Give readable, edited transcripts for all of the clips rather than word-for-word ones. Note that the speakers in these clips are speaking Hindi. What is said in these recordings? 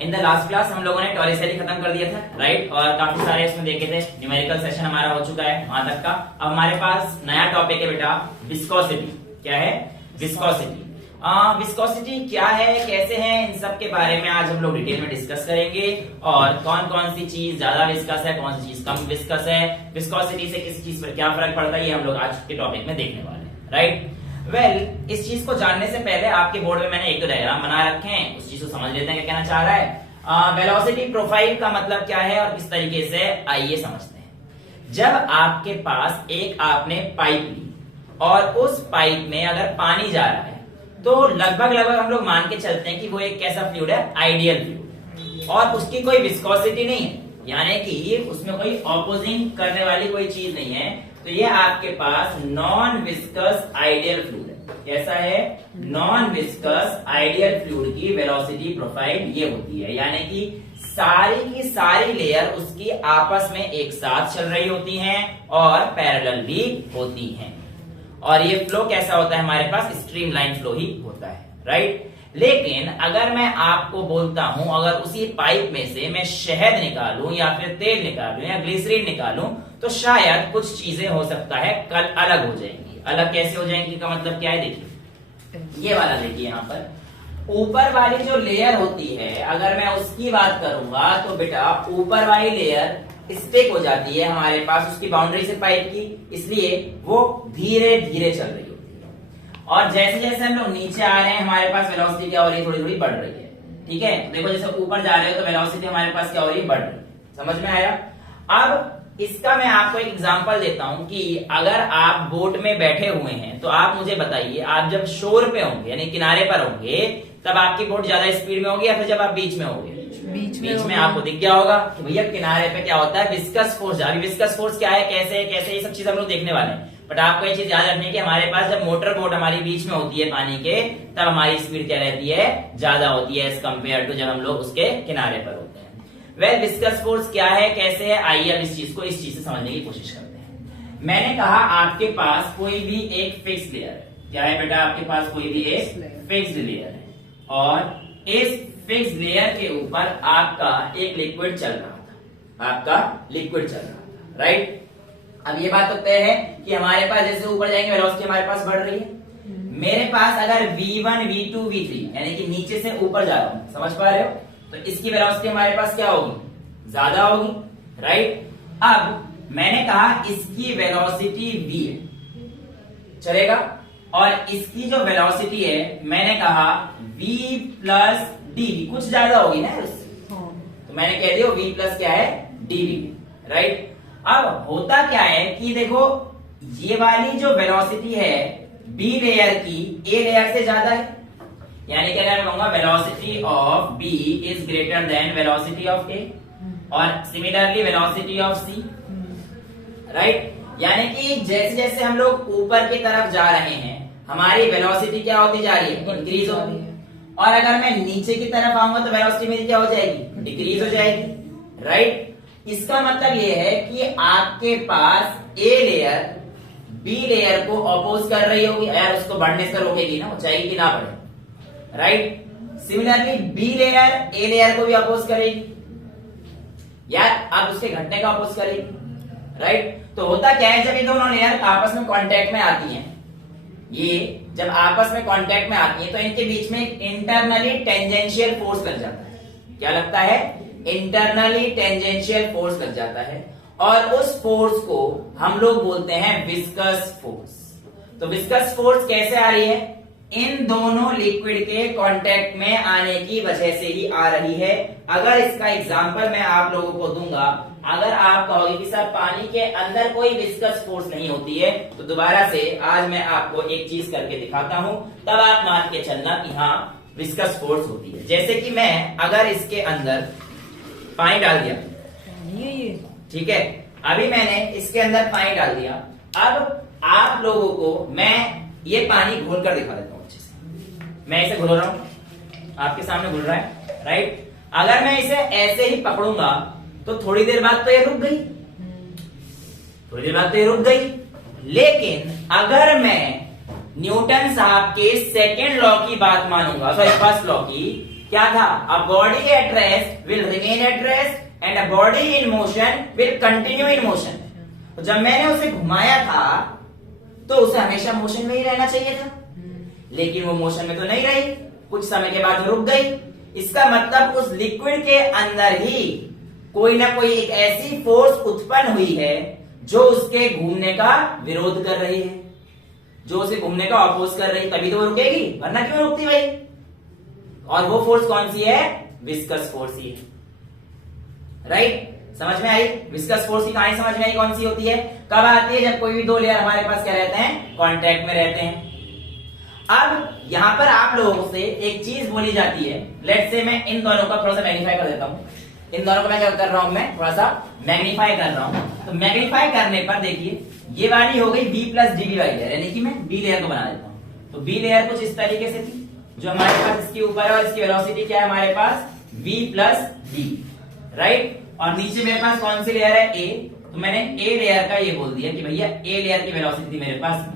इन द लास्ट क्लास हम लोगों ने टॉरिसेली खत्म कर दिया था, राइट। और काफी सारे इसमें देखे थे, न्यूमेरिकल सेशन हमारा हो चुका है वहां तक का। अब हमारे पास नया टॉपिक है बेटा, विस्कोसिटी। क्या है? विस्कोसिटी। विस्कोसिटी क्या है, कैसे है, इन सब के बारे में आज हम लोग डिटेल में डिस्कस करेंगे। और कौन कौन सी चीज ज्यादा विस्कस है, कौन सी चीज कम विस्कस है, विस्कोसिटी से किसी चीज पर क्या फर्क पड़ता है, ये हम लोग आज के टॉपिक में देखने वाले हैं, राइट। इस चीज को जानने से पहले आपके बोर्ड में मैंने एक दो डायग्राम बना रखे हैं, उस चीज को समझ लेते हैं क्या कहना चाह रहा है। वेलोसिटी प्रोफाइल का मतलब क्या है और किस तरीके से, आइए समझते हैं। जब आपके पास एक आपने पाइप ली और उस पाइप में अगर पानी जा रहा है तो लगभग हम लोग मान के चलते हैं कि वो एक कैसा फ्लूइड है, आइडियल फ्लूइड, और उसकी कोई विस्कोसिटी नहीं है, यानी कि उसमें कोई ऑपोजिंग करने वाली कोई चीज नहीं है। तो ये आपके पास नॉन विस्कस आइडियल फ्लूइड है। कैसा है? नॉन विस्कस आइडियल फ्लूइड की वेलोसिटी प्रोफाइल ये होती है, यानी कि सारी की सारी लेयर उसकी आपस में एक साथ चल रही होती हैं और पैरेलल भी होती हैं। और ये फ्लो कैसा होता है हमारे पास, स्ट्रीमलाइन फ्लो ही होता है, राइट। लेकिन अगर मैं आपको बोलता हूं, अगर उसी पाइप में से मैं शहद निकालूं या फिर तेल निकालूं या ग्लिसरीन निकालूं, तो शायद कुछ चीजें हो सकता है कल अलग हो जाएंगी। अलग कैसे हो जाएंगी का मतलब क्या है, देखिए ये वाला देखिए, यहाँ पर ऊपर वाली जो लेयर होती है, अगर मैं उसकी बात करूंगा तो बेटा ऊपर वाली लेयर स्टिक हो जाती है हमारे पास उसकी बाउंड्री से पाइप की, इसलिए वो धीरे धीरे चल रही होती है। और जैसे जैसे हम लोग नीचे आ रहे हैं हमारे पास वेलोसिटी क्या हो रही है, थोड़ी थोड़ी बढ़ रही है, ठीक है। देखो जैसे ऊपर जा रहे हो तो वेलोसिटी हमारे पास क्या हो रही है, बढ़ रही है। समझ में आया? अब इसका मैं आपको एक एग्जांपल देता हूं कि अगर आप बोट में बैठे हुए हैं तो आप मुझे बताइए, आप जब शोर पे होंगे यानी किनारे पर होंगे तब आपकी बोट ज्यादा स्पीड में होगी या फिर जब आप बीच में होंगे? बीच में आपको दिख गया होगा कि भैया किनारे पे क्या होता है, विस्कस फोर्स। अभी विस्कस फोर्स क्या है, कैसे कैसे, ये सब चीज हम लोग देखने वाले हैं। बट आपको ये चीज याद रखनी है कि हमारे पास जब मोटर बोट हमारी बीच में होती है पानी के, तब हमारी स्पीड क्या रहती है, ज्यादा होती है एज कम्पेयर टू जब हम लोग उसके किनारे पर होते हैं। विस्कस फोर्स क्या है, कैसे है, आइए अब इस चीज से समझने की कोशिश करते हैं। मैंने कहा आपके पास कोई भी एक फिक्स लेयर है। क्या है बेटा? आपके पास कोई भी एक फिक्स लेयर है और इस फिक्स लेयर के ऊपर आपका एक लिक्विड चल रहा था, राइट। अब ये बात तो तय है कि हमारे पास जैसे ऊपर जाएंगे वेलोसिटी हमारे पास बढ़ रही है। मेरे पास अगर V1, V2, V3 यानी कि नीचे से ऊपर जा रहा हूं, समझ पा रहे हो, तो इसकी वेलोसिटी हमारे पास क्या होगी, ज्यादा होगी, राइट। अब मैंने कहा इसकी वेलोसिटी v है, चलेगा, और इसकी जो वेलोसिटी है मैंने कहा v प्लस dv, कुछ ज्यादा होगी ना उससे, तो मैंने कह दिया v प्लस क्या है, dv, राइट। अब होता क्या है कि देखो ये वाली जो वेलोसिटी है b लेयर की a लेयर से ज्यादा है, यानी कि अगर मैं कहूंगा velocity of b is greater than velocity of a और similarly velocity of c, right. यानी कि जैसे जैसे हम लोग ऊपर की तरफ जा रहे हैं हमारी वेलोसिटी क्या होती जा रही है, इंक्रीज हो रही है, और अगर मैं नीचे की तरफ आऊंगा तो वेलोसिटी मेरी क्या हो जाएगी, डिक्रीज हो जाएगी, राइट। इसका मतलब ये है कि आपके पास ए लेयर बी लेयर को अपोज कर रही होगी, यार उसको बढ़ने से रोकेगी ना, वो चाहेगी कि ना बढ़े, right. Similarly B layer A layer को भी अपोज करेगी, यार अब उसके घटने का अपोज करेगी, राइट। तो होता क्या है, जब ये दोनों लेयर आपस में कांटेक्ट में आती हैं, ये जब आपस में कांटेक्ट में आती हैं तो इनके बीच में इंटरनली टेंजेंशियल फोर्स लग जाता है। क्या लगता है? इंटरनली टेंजेंशियल फोर्स लग जाता है, और उस फोर्स को हम लोग बोलते हैं विस्कस फोर्स। तो विस्कस फोर्स कैसे आ रही है, इन दोनों लिक्विड के कांटेक्ट में आने की वजह से ही आ रही है। अगर इसका एग्जांपल मैं आप लोगों को दूंगा, अगर आप कहोगे कि सर पानी के अंदर कोई विस्कस फोर्स नहीं होती है, तो दोबारा से आज मैं आपको एक चीज करके दिखाता हूं, तब आप मान के चलना कि हाँ विस्कस फोर्स होती है। जैसे कि मैं अगर इसके अंदर पानी डाल दिया, ठीक है, अभी मैंने इसके अंदर पानी डाल दिया, अब आप लोगों को मैं ये पानी घोल कर दिखा देता हूं अच्छे से। मैं इसे घोल रहा हूं, आपके सामने घुल रहा है, राइट। अगर मैं इसे ऐसे ही पकड़ूंगा तो थोड़ी देर बाद तो ये रुक गई, लेकिन अगर मैं न्यूटन साहब के सेकेंड लॉ की बात मानूंगा, सॉरी फर्स्ट लॉ की, क्या था? A body at rest will remain at rest and a body in motion will continue in motion. तो जब मैंने उसे घुमाया था तो उसे हमेशा मोशन में ही रहना चाहिए था, लेकिन वो मोशन में तो नहीं रही, कुछ समय के बाद रुक गई। इसका मतलब उस लिक्विड के अंदर ही कोई ना कोई एक ऐसी फोर्स उत्पन्न हुई है जो उसके घूमने का विरोध कर रही है, जो उसे घूमने का अपोज कर रही, तभी तो वो रुकेगी, वरना क्यों रुकती भाई? और वो फोर्स कौन सी है? विस्कस फोर्स ही है। राइट? समझ में आई? विस्कस फोर्स की कहानी समझ में आई कौन सी होती है? कब आती है? जब कोई भी दो लेयर हमारे पास क्या रहते हैं? कांटेक्ट में रहते हैं। अब यहां पर आप लोगों से एक चीज बोली जाती है, लेट्स से मैं इन दोनों का थोड़ा सा मैग्नीफाई कर देता हूं। इन दोनों को मैं क्या कर रहा हूं? मैं थोड़ा सा मैग्नीफाई कर रहा हूं। तो मैग्नीफाई करने पर देखिए ये वाली हो गई बी प्लस डीबी वाली लेयर, यानी कि मैं बी लेयर को बना देता हूं। तो बी लेयर कुछ इस तरीके से थी, जो हमारे पास इसके ऊपर है, और इसकी वेलोसिटी क्या है हमारे पास? v plus D. राइट? और नीचे मेरे पास कौन सी लेयर है? ए। तो मैंने ए लेयर का ये बोल दिया कि भैया ए लेयर की वेलोसिटी थी मेरे पास।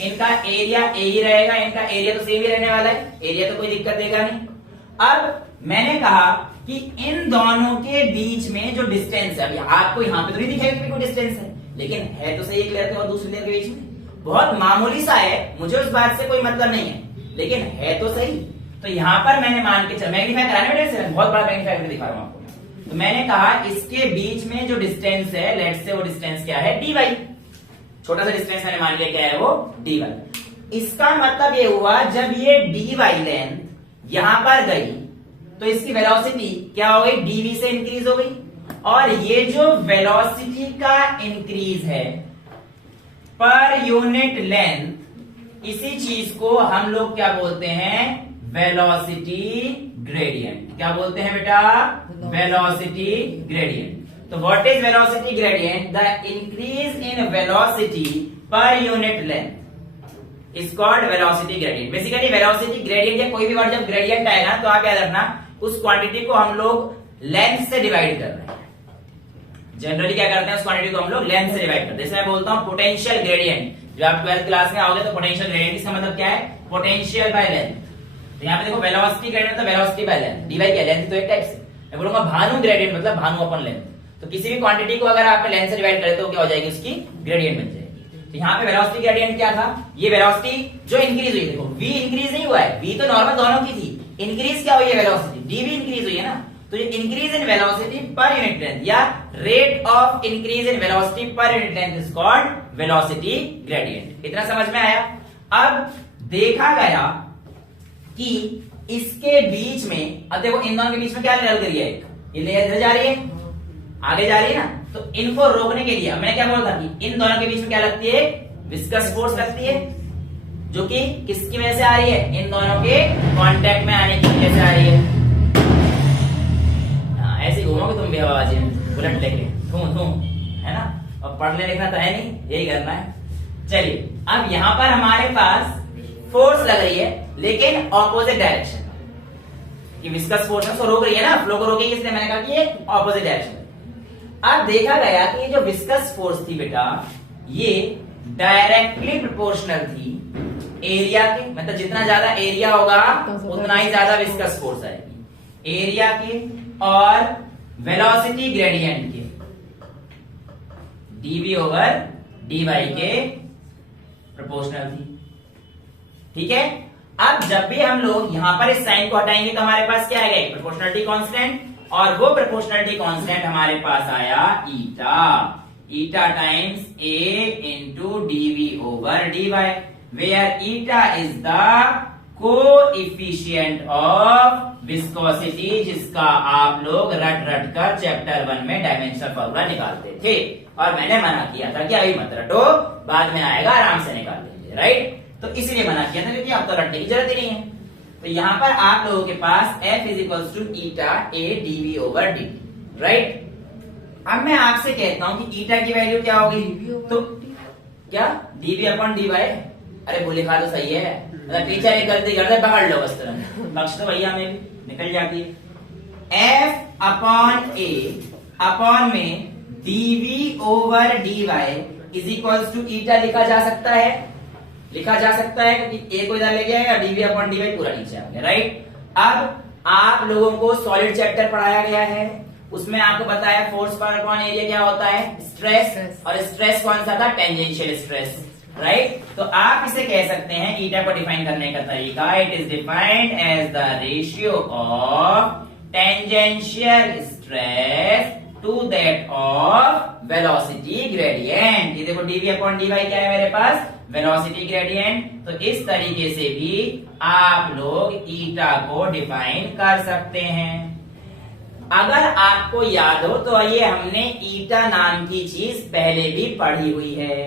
इनका एरिया ए ही रहेगा, इनका एरिया तो सेम ही रहने वाला है, एरिया तो कोई दिक्कत देगा नहीं। अब मैंने कहा कि इन दोनों के बीच में जो डिस्टेंस है, अभी आपको यहाँ पे तो नहीं दिखेगा कि कोई डिस्टेंस है, लेकिन है तो सही एक लेयर के और दूसरी लेयर के बीच में बहुत मामूली सा है, मुझे उस बात से कोई मतलब नहीं है, लेकिन है तो सही। तो यहाँ पर मैंने मान के चल मैग्नीफाई कराने में बहुत बड़ा मैग्नीफाई करके दिखा रहा हूं आपको। तो मैंने कहा इसके बीच में जो डिस्टेंस है, लेट्स से वो डिस्टेंस क्या है? D y. छोटा सा डिस्टेंस मैंने मान लिया क्या है वो? D y. इसका मतलब ये हुआ जब ये डी वाई लेंथ यहां पर गई तो इसकी वेलोसिटी क्या हो गई? डीवी से इंक्रीज हो गई। और ये जो वेलोसिटी का इंक्रीज है पर यूनिट लेंथ, इसी चीज को हम लोग क्या बोलते हैं? Velocity gradient. क्या बोलते हैं बेटा? Velocity gradient. तो what is velocity gradient? The increase in velocity per unit length is called velocity gradient. Basically velocity gradient या कोई भी वर्ड जब ग्रेडियंट आएगा तो आप याद रखना उस क्वांटिटी को हम लोग लेंथ से डिवाइड कर रहे हैं। जनरली क्या करते हैं? उस क्वांटिटी को हम लोग लेंथ से डिवाइड करते हैं। जैसे मैं बोलता हूं पोटेंशियल ग्रेडियंट, जब आप 12th क्लास में आओगे तो पोटेंशियल ग्रेडियंट इसका मतलब क्या है? Potential by length. तो यहाँ पे देखो वेलोसिटी ग्रेडियंट मतलब velocity by length, D by क्या? लेंथ तो एक टाइप से। मैं बोलूंगा भानु ग्रेडियंट मतलब भानु अपन लेंथ। तो किसी भी क्वांटिटी को अगर आप लेंथ से डिवाइड करें तो क्या हो जाएगी? उसकी ग्रेडियंट बन जाएगी। तो यहाँ पे वेलोसिटी ग्रेडियंट क्या था? ये वेलोसिटी जो इंक्रीज हुई, देखो v इंक्रीज नहीं हुआ है, v तो नॉर्मल दोनों की थी, इंक्रीज क्या हुई है? वेलोसिटी, डी भी इंक्रीज हुई है ना। तो ये increase in velocity per unit length या rate of increase in velocity per unit length is called velocity gradient. इतना समझ में आया? अब देखा गया कि इसके बीच में, अब देखो इन दोनों के बीच में क्या लेयर करी है? ये लेयर इधर जा रही है, आगे जा रही है ना। तो इनको रोकने के लिए मैंने क्या बोला था कि इन दोनों के बीच में क्या लगती है? विस्कस फोर्स लगती है, जो कि किसकी वजह से आ रही है? इन दोनों के कांटेक्ट में आने की वजह से आ रही है। ऐसे घूमोगे तुम भी हवाबाजी में बुलेट लेके थू है ना, और पढ़ने लिखना तो है नहीं, यही करना है। चलिए अब यहां पर हमारे पास फोर्स लग रही है लेकिन ऑपोजिट डायरेक्शन की। विस्कस फोर्स उसको रोक रही है ना, फ्लो को रोकेगी, इसलिए मैंने कहा कि ये ऑपोजिट डायरेक्शन। अब देखा गया कि ये जो विस्कस फोर्स थी बेटा, ये डायरेक्टली प्रोपोर्शनल थी एरिया के, मतलब जितना ज्यादा एरिया होगा उतना ही ज्यादा विस्कस फोर्स आएगी। एरिया के और वेलोसिटी ग्रेडियंट के, डीवी ओवर डी वाई के प्रोपोर्शनल थी। ठीक है? अब जब भी हम लोग यहां पर इस साइन को हटाएंगे तो हमारे पास क्या आएगा? प्रोपोर्शनलिटी कांस्टेंट, और वो प्रोपोर्शनलिटी कांस्टेंट हमारे पास आया eta, eta times A into dv over d y, where eta is the coefficient of viscosity, जिसका आप लोग रट रट कर चैप्टर 1 में डायमेंशनल फॉर्मूला निकालते थे। और मैंने मना किया था कि अभी मत रटो, बाद में आएगा आराम से निकाल लेंगे। राइट? तो इसलिए मना किया था क्योंकि अब तो रटने की जरूरत ही नहीं है। तो यहां पर आप लोगों के पास F is equal to eta A dv over d. Right? अब मैं आपसे कहता हूं कि ईटा की वैल्यू क्या होगी? तो क्या डीवी अपॉन डी वाई? अरे वो लिखा तो सही है, टीचर एक गलती कर दे पकड़ लो, बस तरह बख्श तो भैया में निकल जाती है। F अपॉन ए अपॉन में dv over d y is equal to eta लिखा जा सकता है, लिखा जा सकता है क्योंकि ए को इधर ले गया और डीवी अपॉन डी वाई पूरा नीचे आ गया। राइट? अब आप लोगों को सॉलिड चैप्टर पढ़ाया गया है, उसमें आपको बताया फोर्स पर अपॉन एरिया क्या होता है, स्ट्रेस, और स्ट्रेस कौन सा था, टेंजेंशियल स्ट्रेस, राइट। तो आप इसे कह सकते हैं, ईटा को डिफाइन करने का तरीका, it is defined as the ratio of tangential stress to that of velocity gradient. ये देखो dv अपॉन dy क्या है मेरे पास, वेलोसिटी ग्रेडियंट। तो इस तरीके से भी आप लोग ईटा को डिफाइन कर सकते हैं। अगर आपको याद हो तो ये हमने ईटा नाम की चीज पहले भी पढ़ी हुई है।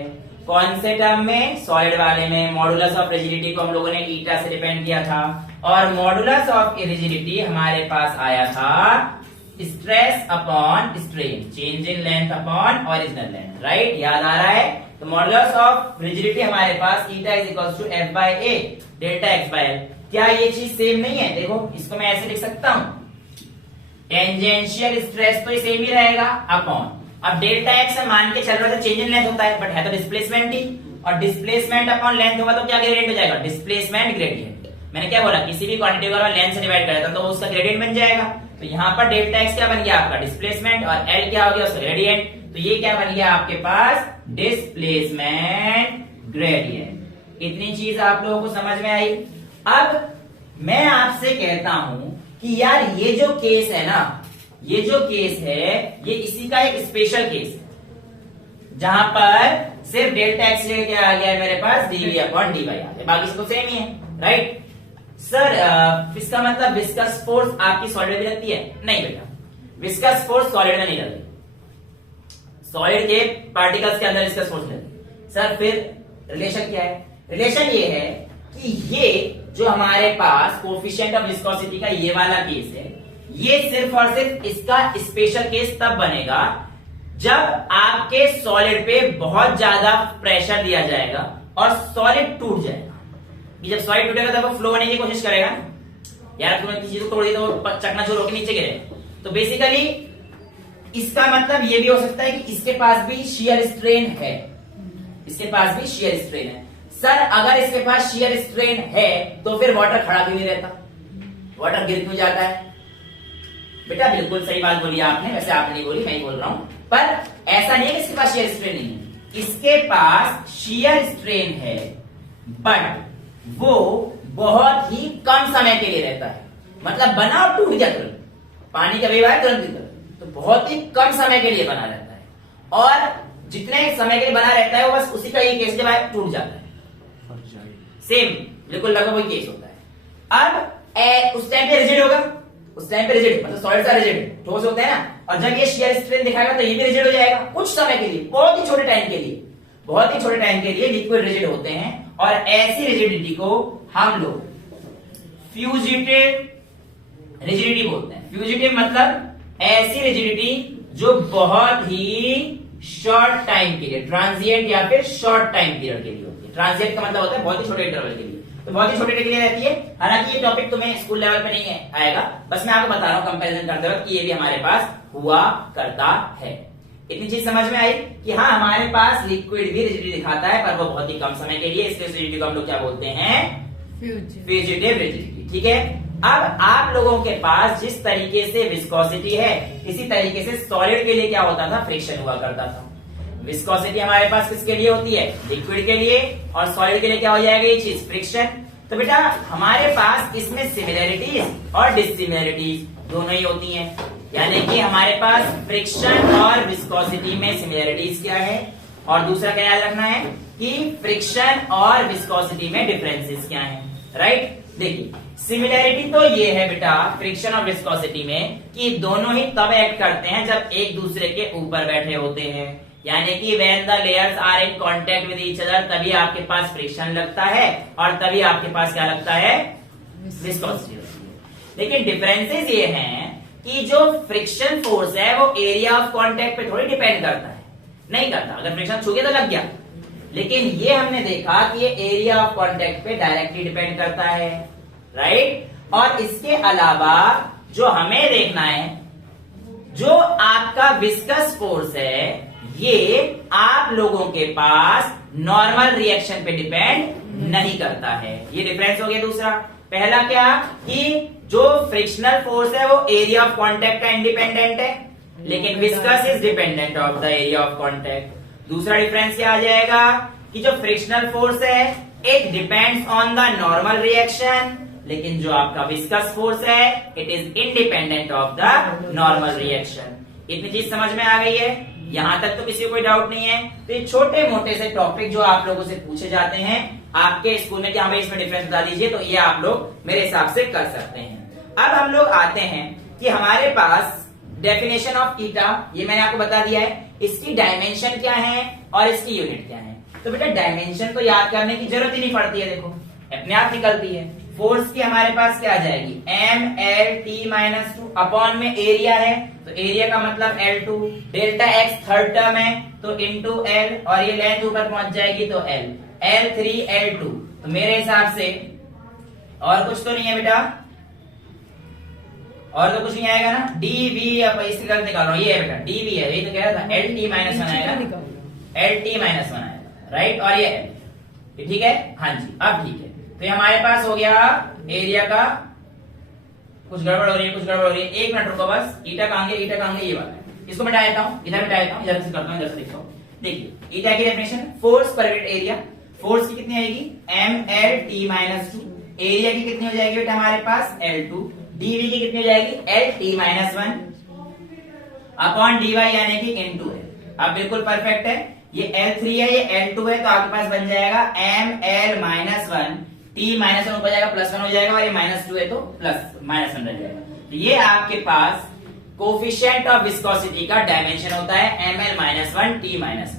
कौन से टर्म में, सॉलिड वाले में। मॉडुलस ऑफ रिजिडिटी को हम लोगों ने ईटा से डिपेंड किया था, और मॉडुलस ऑफ रिजिडिटी हमारे पास आया था stress upon strain, change in length upon original length, right. याद आ रहा है। तो मॉडुलस ऑफ रिजिडिटी हमारे पास eta is equal to F by A delta x by L. क्या ये चीज सेम नहीं है? देखो इसको मैं ऐसे लिख सकता हूं, टेंजेंशियल स्ट्रेस तो सेम ही रहेगा अपॉन, अब डेल्टा एक्स मान के चल रहा है, चेंज इन लेंथ होता है, बट है तो डिस्प्लेसमेंट ही, और डिस्प्लेसमेंट अपॉन लेंथ होगा तो क्या ग्रेडियंट हो जाएगा, डिस्प्लेसमेंट ग्रेडियंट। मैंने क्या बोला, किसी भी क्वांटिटी को अगर लेंथ से डिवाइड करें तो उसका ग्रेडियंट बन जाएगा। तो यहाँ पर डेल्टा एक्स क्या बन गया आपका, डिस्प्लेसमेंट, और एल क्या हो गया, उसका ग्रेडियंट। तो ये क्या बन गया आपके पास, डिस्प्लेसमेंट ग्रेडियंट। इतनी चीज आप लोगों को समझ में आई। अब मैं आपसे कहता हूं कि यार ये जो केस है ना, ये जो केस है ये इसी का एक स्पेशल केस है, जहां पर सिर्फ डेल्टा एक्स क्या आ गया है मेरे पास, डीवी अपॉन डी बाई आ गया, बाकी सब तो सेम ही है, राइट। सर इसका मतलब विस्कस फोर्स आपकी सॉलिड में लगती है? नहीं बेटा, विस्कस फोर्स सॉलिड में नहीं लगती, सॉलिड के पार्टिकल्स के अंदर विस्कस फोर्स लगती। सर फिर रिलेशन क्या है? रिलेशन ये है कि ये जो हमारे पास कोफिशिएंट ऑफ विस्कोसिटी का ये वाला केस है, ये सिर्फ और सिर्फ इसका स्पेशल केस तब बनेगा जब आपके सॉलिड पे बहुत ज्यादा प्रेशर दिया जाएगा और सॉलिड टूट जाएगा। कि जब सॉलिड टूटेगा तब वो फ्लो होने की कोशिश करेगा, यार तुमने किसी को तोड़ दी तो वो चकनाचूर होकर नीचे गिरेगा। तो बेसिकली इसका मतलब ये भी हो सकता है कि इसके पास भी शियर स्ट्रेन है, इसके पास भी शियर स्ट्रेन है। सर अगर इसके पास शियर स्ट्रेन है तो फिर वाटर खड़ा क्यों नहीं रहता, वाटर गिर क्यों जाता है? बेटा बिल्कुल सही बात बोली आपने, वैसे आपने नहीं बोली, मैं ही बोल रहा हूं, पर ऐसा नहीं है कि इसके पास शियर स्ट्रेन नहीं है, इसके पास शियर स्ट्रेन है, बट वो बहुत ही कम समय के लिए रहता है। मतलब बना और टूट गया तुरंत, पानी का वेव आया तुरंत की तरह, तो बहुत ही कम समय के लिए बना रहता है, और जितने समय के लिए बना रहता है वो बस उसी का ही केस जब टूट जाता है, सेम बिल्कुल लगभग वही केस होता है। अब उस टाइम पे रिजिड होगा, उस टाइम पे रिजिड मतलब सॉलिड सा रिजिड ठोस होता है ना, और जब ये शियर स्ट्रेन दिखाएगा तो ये भी रिजिड हो जाएगा कुछ समय के लिए, बहुत ही छोटे टाइम के लिए, बहुत ही छोटे टाइम के लिए लिक्विड रिजिड होते हैं, और ऐसी रिजिडिटी को हम लोग फ्यूजिटिव रिजिडिटी बोलते हैं। फ्यूजिटिव मतलब ऐसी रिजिडिटी जो बहुत ही शॉर्ट टाइम के लिए, ट्रांजिएंट या फिर शॉर्ट टाइम पीरियड के लिए होती है। ट्रांजिएंट का मतलब होता है बहुत ही छोटे इंटरवल के लिए, तो बहुत ही छोटे के लिए रहती है। हालांकि ये टॉपिक तुम्हें स्कूल लेवल पे नहीं है आएगा, बस मैं आपको बता रहा हूँ कंपैरिजन करते वक्त कि ये भी हमारे पास हुआ करता है। इतनी चीज समझ में आई कि हाँ हमारे पास लिक्विड भी रिजिडिटी दिखाता है, पर वो बहुत ही कम समय के लिए, इसलिए रिजिडिटी को हम लोग क्या बोलते हैं, फ्यूजिटिव रिजिडिटी। ठीक है, अब आप लोगों के पास जिस तरीके से विस्कोसिटी है, इसी तरीके से सॉलिड के लिए क्या होता था, फ्रिक्शन हुआ करता था। विस्कोसिटी हमारे पास किसके लिए होती है, लिक्विड के लिए, और सॉलिड के लिए क्या हो जाएगा ये चीज, फ्रिक्शन। तो बेटा हमारे पास इसमें सिमिलरिटीज और डिसिमिलरिटीज दोनों ही होती हैं, यानी कि हमारे पास फ्रिक्शन और विस्कोसिटी में सिमिलरिटीज क्या है, और दूसरा क्या याद रखना है कि फ्रिक्शन और विस्कोसिटी में डिफरेंसेस क्या हैं, राइट। देखिए सिमिलरिटी तो ये है बेटा फ्रिक्शन और विस्कोसिटी में कि दोनों ही तब एक्ट करते हैं जब एक दूसरे के ऊपर बैठे होते हैं, यानी कि when the layers are in contact with each other, तभी आपके पास फ्रिक्शन लगता है और तभी आपके पास क्या लगता है, विस्कोसिटी लगती है। लेकिन डिफरेंसेस ये हैं कि जो फ्रिक्शन फोर्स है वो एरिया ऑफ कांटेक्ट पे थोड़ी डिपेंड करता है, नहीं करता। अगर फ्रिक्शन छू गया तो लग गया, लेकिन ये हमने देखा कि ये एरिया ऑफ कांटेक्ट पे डायरेक्टली डिपेंड करता है, राइट। और इसके अलावा जो हमें देखना है, जो आपका विस्कस फोर्स है, ये आप लोगों के पास नॉर्मल रिएक्शन पे डिपेंड नहीं करता है। ये डिफरेंस हो गया। दूसरा, पहला क्या कि जो फ्रिक्शनल फोर्स है वो एरिया ऑफ कांटेक्ट का इंडिपेंडेंट है, लेकिन viscous is dependent of the area of contact. दूसरा डिफरेंस क्या आ जाएगा कि जो फ्रिक्शनल फोर्स है it depends on the normal reaction, लेकिन जो आपका विस्कस फोर्स है it is independent of the normal reaction. इतनी चीज समझ में आ गई है? यहां तक तो किसी को कोई डाउट नहीं है? तो ये छोटे मोटे से टॉपिक जो आप लोगों से पूछे जाते हैं आपके स्कूल में कि हमें इसमें डिफरेंस बता दीजिए, तो ये आप लोग मेरे हिसाब से कर सकते हैं। अब हम लोग आते हैं कि हमारे पास डेफिनेशन ऑफ ईटा, ये मैंने आपको बता दिया है, इसकी डायमेंशन क्या है और इसकी यूनिट क्या है। तो बेटा डायमेंशन तो याद करने की जरूरत ही नहीं पड़ती है, देखो अपने आप निकलती है। फोर्स की हमारे पास क्या आ जाएगी, mL_T-2 अपॉन में एरिया है तो एरिया का मतलब L2, delta x third term है तो इंटू L, और ये लेंथ ऊपर पहुंच जाएगी तो L, L3 L2। तो मेरे हिसाब से और कुछ तो नहीं है बेटा, और तो कुछ नहीं आएगा ना, dv अब इसकी गलत निकाल रहा हूं, ये है बेटा dv है, यही तो कह रहा था, LT-1 आएगा, LT-1 आएगा, राइट, और ये L, ठीक है, हाँ जी, अब ठीक है। तो ये हमारे पास हो गया एरिया का, कुछ गड़बड़ हो रही है, कुछ गड़बड़ हो रही है, एक मिनट रुको बस, ईटा कहां गया, ईटा कहां गया, ये वाला है, इसको मिटा देता हूं, इधर मिटा देता हूं, इधर से करता हूं, इधर से लिखता हूं। देखिए ईटा की definition, force per unit area, force की कितनी आएगी mL_T-2, एरिया की कितनी हो जाएगी बेटा हमारे पास L2, dv की कितनी हो जाएगी L_T-1 अपॉन dy यानी कि n2 है। अब बिल्कुल परफेक्ट है, ये L3 है ये L2 है, तो आपके पास बन जाएगा mL-1, T-1 ऊपर जाएगा +1 हो जाएगा, और ये -2 है तो +-1 रह जाएगा। तो ये आपके पास कोफिशिएंट ऑफ विस्कोसिटी का डायमेंशन होता है mL-1 T-1।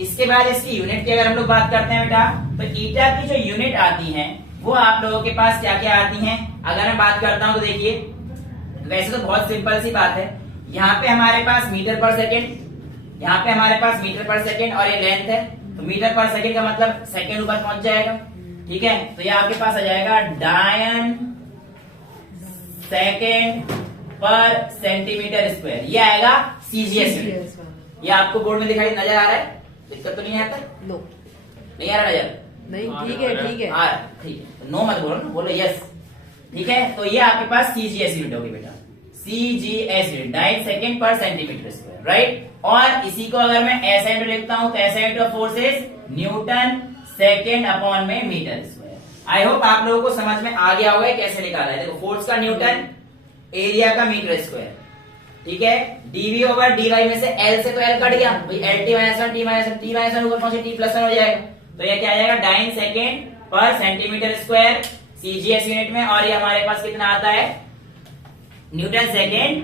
इसके बाद इसकी यूनिट की अगर हम लोग बात करते हैं बेटा, तो ईटा की जो यूनिट आती है वो आप लोगों के पास क्या क्या आती हैं, अगर मैं बात करता हूं तो देखिए वैसे तो बहुत सिंपल सी बात है, यहाँ पे हमारे पास मीटर पर सेकेंड, यहाँ पे हमारे पास मीटर पर सेकेंड और ये लेंथ है, तो मीटर पर सेकेंड का मतलब सेकेंड ऊपर पहुंच जाएगा, ठीक है। तो ये आपके पास आ जाएगा डायन सेकेंड पर सेंटीमीटर स्क्वायर, ये आएगा सीजीएस यूनिट। ये आपको बोर्ड में दिखाई नजर आ रहा है, दिक्कत तो नहीं आता? नो नहीं आ रहा नजर? नहीं, ठीक है ठीक है, ठीक है, नो मत बोलो ना, बोलो यस, ठीक है। तो ये आपके पास सीजीएस यूनिट होगी बेटा, सीजीएस यूनिट, डायन सेकेंड पर सेंटीमीटर स्क्वायर, राइट। और इसी को अगर मैं एसआई में लिखता हूं तो SI of force is Newton second upon में मीटर स्क्वायर। आई होप आप लोगों को समझ में आ गया होगा कैसे निकाला है। देखो फोर्स का न्यूटन, एरिया का मीटर स्क्वायर, ठीक है, dv ओवर dy में से L से तो L कट गया, भाई LT-1 T-1 ऊपर पहुंचे T+1 हो जाएगा, तो ये क्या आ जाएगा डाइन सेकेंड पर सेंटीमीटर स्क्वायर सीजीएस यूनिट में, और ये हमारे पास कितना आता है न्यूटन सेकेंड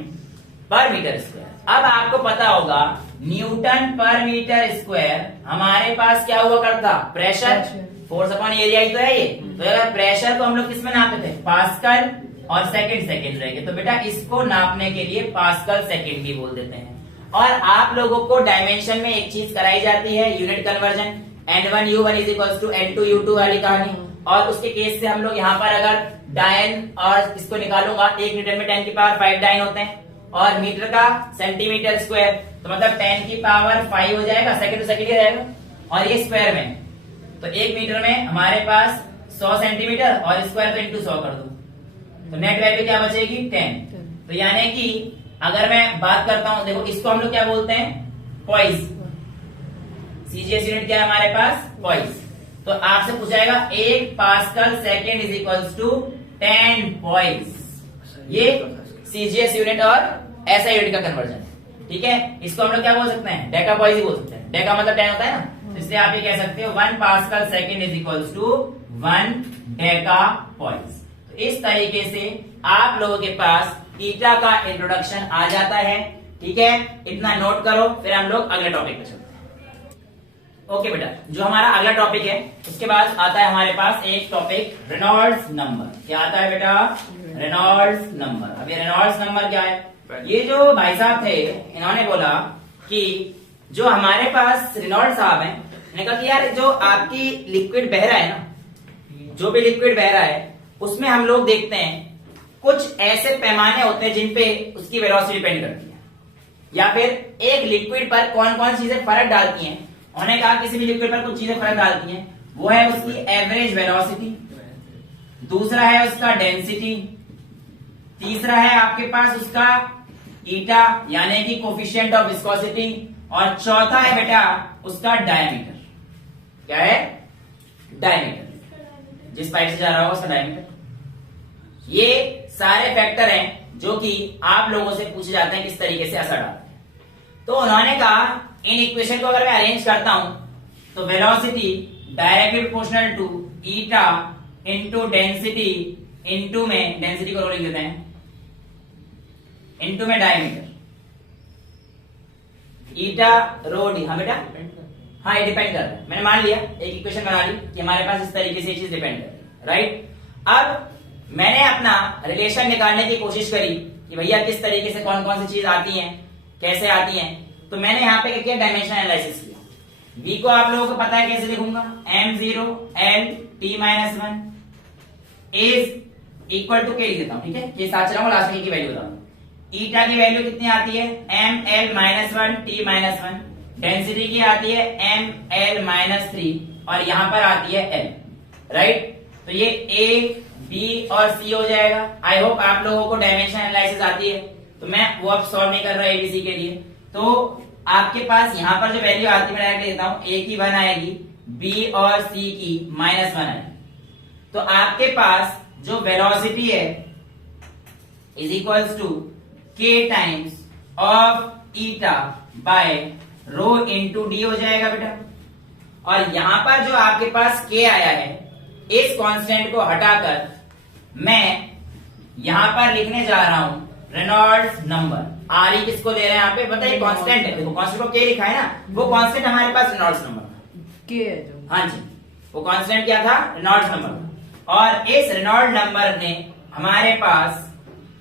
पर मीटर स्क्वायर। अब आपको पता होगा न्यूटन पर मीटर स्क्वायर हमारे पास क्या हुआ करता, प्रेशर, फोर्स अपॉन एरिया ही तो है ये। तो अगर प्रेशर को हम लोग किसमें नापते थे, पास्कल और सेकंड रहेंगे, तो बेटा इसको नापने के लिए पास्कल सेकंड भी बोल देते हैं। और आप लोगों को डायमेंशन में एक चीज कराई जाती है, यूनिट कन्वर्जन, N1U1 = N2U2 वाली कहानी, और उसके केस से हम लोग यहाँ पर अगर डायन और इसको निकालूंगा, 1 न्यूटन में 10⁵ डायन होते हैं, और मीटर का सेंटीमीटर स्क्वायर, तो मतलब 10⁵ हो जाएगा, सेकंड तो सेकंड ही रहेगा, और ये स्क्वायर में, तो 1 मीटर में हमारे पास 100 सेंटीमीटर, और स्क्वायर तो इंटू 100 कर दो, तो नेट वैल्यू क्या बचेगी 10। तो यानी कि अगर मैं बात करता हूं, देखो इसको हम लोग क्या बोलते हैं, पॉइस, सीजीएस यूनिट क्या है हमारे पास, पॉइस। तो आपसे पूछाएगा 1 पास्कल सेकेंड = 10 पॉइस, ये सीजीएस यूनिट और एसआई यूनिट का कन्वर्जन, ठीक है। इसको हम लोग क्या बोल सकते हैं, डेका पॉइस ही बोल सकते हैं, डेका मतलब 10 होता है ना, तो इसलिए आप ये कह सकते हो 1 पास्कल सेकेंड = 1 डेका पॉइस। तो इस तरीके से आप लोगों के पास ईटा का इंट्रोडक्शन आ जाता है, ठीक है, इतना नोट करो, फिर हम लोग अगले टॉपिक पे चलते हैं। ओके बेटा, जो हमारा अगला टॉपिक है उसके बाद आता है हमारे पास एक टॉपिक रेनॉल्ड्स नंबर। क्या आता है बेटा, रेनॉल्ड्स नंबर। अब ये रेनॉल्ड्स नंबर क्या है, ये जो भाई साहब थे इन्होंने बोला कि जो हमारे पास रेनॉल्ड्स साहब हैं, मैंने कहा कि यार जो आपकी लिक्विड बह रहा है ना, जो भी लिक्विड बह रहा है उसमें हम लोग देखते हैं कुछ ऐसे पैमाने होते हैं जिनपे उसकी वेलोसिटी डिपेंड करती है, या फिर एक लिक्विड पर कौन कौन चीजें फर्क डालती हैं। उन्होंने कहा किसी भी लिक्विड पर कुछ चीजें फर्क डालती हैं, वो है उसकी एवरेज वेलोसिटी, दूसरा है उसका डेंसिटी, तीसरा है आपके पास उसका ईटा यानी कि कोफिशिएंट ऑफ विस्कोसिटी, और चौथा है बेटा उसका डायमीटर। क्या है? डायमीटर, जिस पाइप से जा रहा होगा उसका डायमीटर। ये सारे फैक्टर हैं जो कि आप लोगों से पूछे जाते हैं किस तरीके से असर डालते हैं। तो उन्होंने कहा इन इक्वेशन को अगर मैं अरेंज करता हूं तो velocity directly proportional to eta into density, into में डेंसिटी को रो लिख देते हैं, इंटू में डायमीटर, ईटा रो डी। हाँ बेटा, हाँ ये डिपेंड कर रहा है। मैंने मान लिया, एक इक्वेशन बना ली कि हमारे पास इस तरीके से ये चीज डिपेंड कर रही है, राइट। अब मैंने अपना रिलेशन निकालने की कोशिश करी कि भैया किस तरीके से कौन कौन सी चीज आती है, कैसे आती है। तो मैंने यहाँ पे क्या किया, डायमेंशन एनालिसिस किया। v को आप लोगों को पता है कैसे लिखूंगा, m0 l t-1 is equal to के लिख देता हूं, ठीक है। के साथ चलाऊंगा, लास्ट में की वैल्यू बताऊंगा। ईटा की वैल्यू कितनी आती है, ml-1 t-1, डेंसिटी की आती है ml-3 और यहां पर आती है l, राइट। तो ये a b और c हो जाएगा। आई होप आप लोगों को डायमेंशन एनालिसिस आती है, तो मैं वो अब सॉल्व नहीं कर रहा एबीसी के लिए। तो आपके पास यहां पर जो वैल्यू आती है मैं डायरेक्ट देता हूं, a की 1 आएगी, b और c की -1 आएगी। तो आपके पास जो वेलोसिटी है is equals to k times of eta by rho into d हो जाएगा बेटा। और यहां पर जो आपके पास k आया है, इस कांस्टेंट को हटाकर मैं यहां पर लिखने जा रहा हूं रेनॉल्ड्स नंबर। आर ई किसको दे रहे हैं यहाँ पे, बताइए, कांस्टेंट है। देखो कांस्टेंट को k लिखा है ना, वो कांस्टेंट हमारे पास रेनॉल्ड्स नंबर k है जो। हाँ जी, वो कांस्टेंट क्या था, रेनॉल्ड्स नंबर। और इस रेनॉल्ड नंबर ने हमारे पास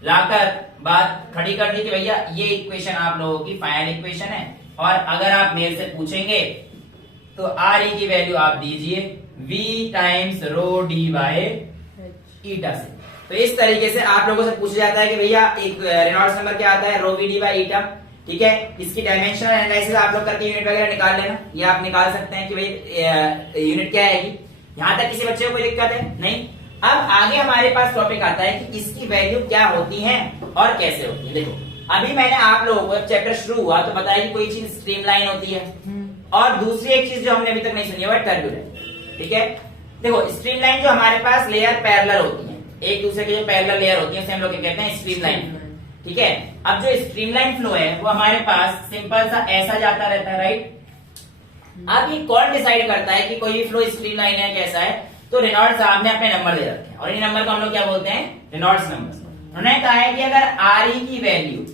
लाकर बात खड़ी कर दी कि भैया ये इक्वेशन आप लोगों की फाइनल इक्वेशन है। और अगर आप मेरे से पूछेंगे तो आर ई की वैल्यू आप दीजिए v times rho d by eta से। तो इस तरीके से आप लोगों से पूछा जाता है कि भैया एक रेनॉल्ड्स नंबर क्या आता है, रो वी डी बाय ईटा, ठीक है। इसकी डायमेंशनल एनालिसिस आप लोग करके यूनिट वगैरह निकाल लेना, ये आप निकाल सकते हैं कि भाई यूनिट क्या आएगी। यहां तक किसी बच्चे को कोई दिक्कत है नहीं। अब आगे हमारे पास टॉपिक आता है कि इसकी वैल्यू क्या होती है और कैसे होती है। देखो अभी मैंने आप लोगों को जब चैप्टर शुरू हुआ तो बताया कि कोई चीज स्ट्रीमलाइन होती है, और दूसरी एक चीज जो हमने अभी तक नहीं सुनी है टर्बुलेंट, ठीक है। देखो स्ट्रीमलाइन जो हमारे पास लेयर पैरेलल होती है, एक दूसरे के जो पैरेलल लेयर होती है उसे हम लोग क्या कहते हैं, स्ट्रीमलाइन, ठीक है। अब जो स्ट्रीमलाइन फ्लो है वो हमारे पास सिंपल सा ऐसा जाता रहता है, राइट। अब ये कौन डिसाइड करता है कि कोई भी फ्लो स्ट्रीमलाइन है कैसा है, तो रेनॉल्ड्स साहब ने अपने नंबर दे रखे हैं और इन नंबर को हम लोग क्या बोलते हैं, रेनॉल्ड्स नंबर। उन्होंने कहा है कि अगर आर ई की वैल्यू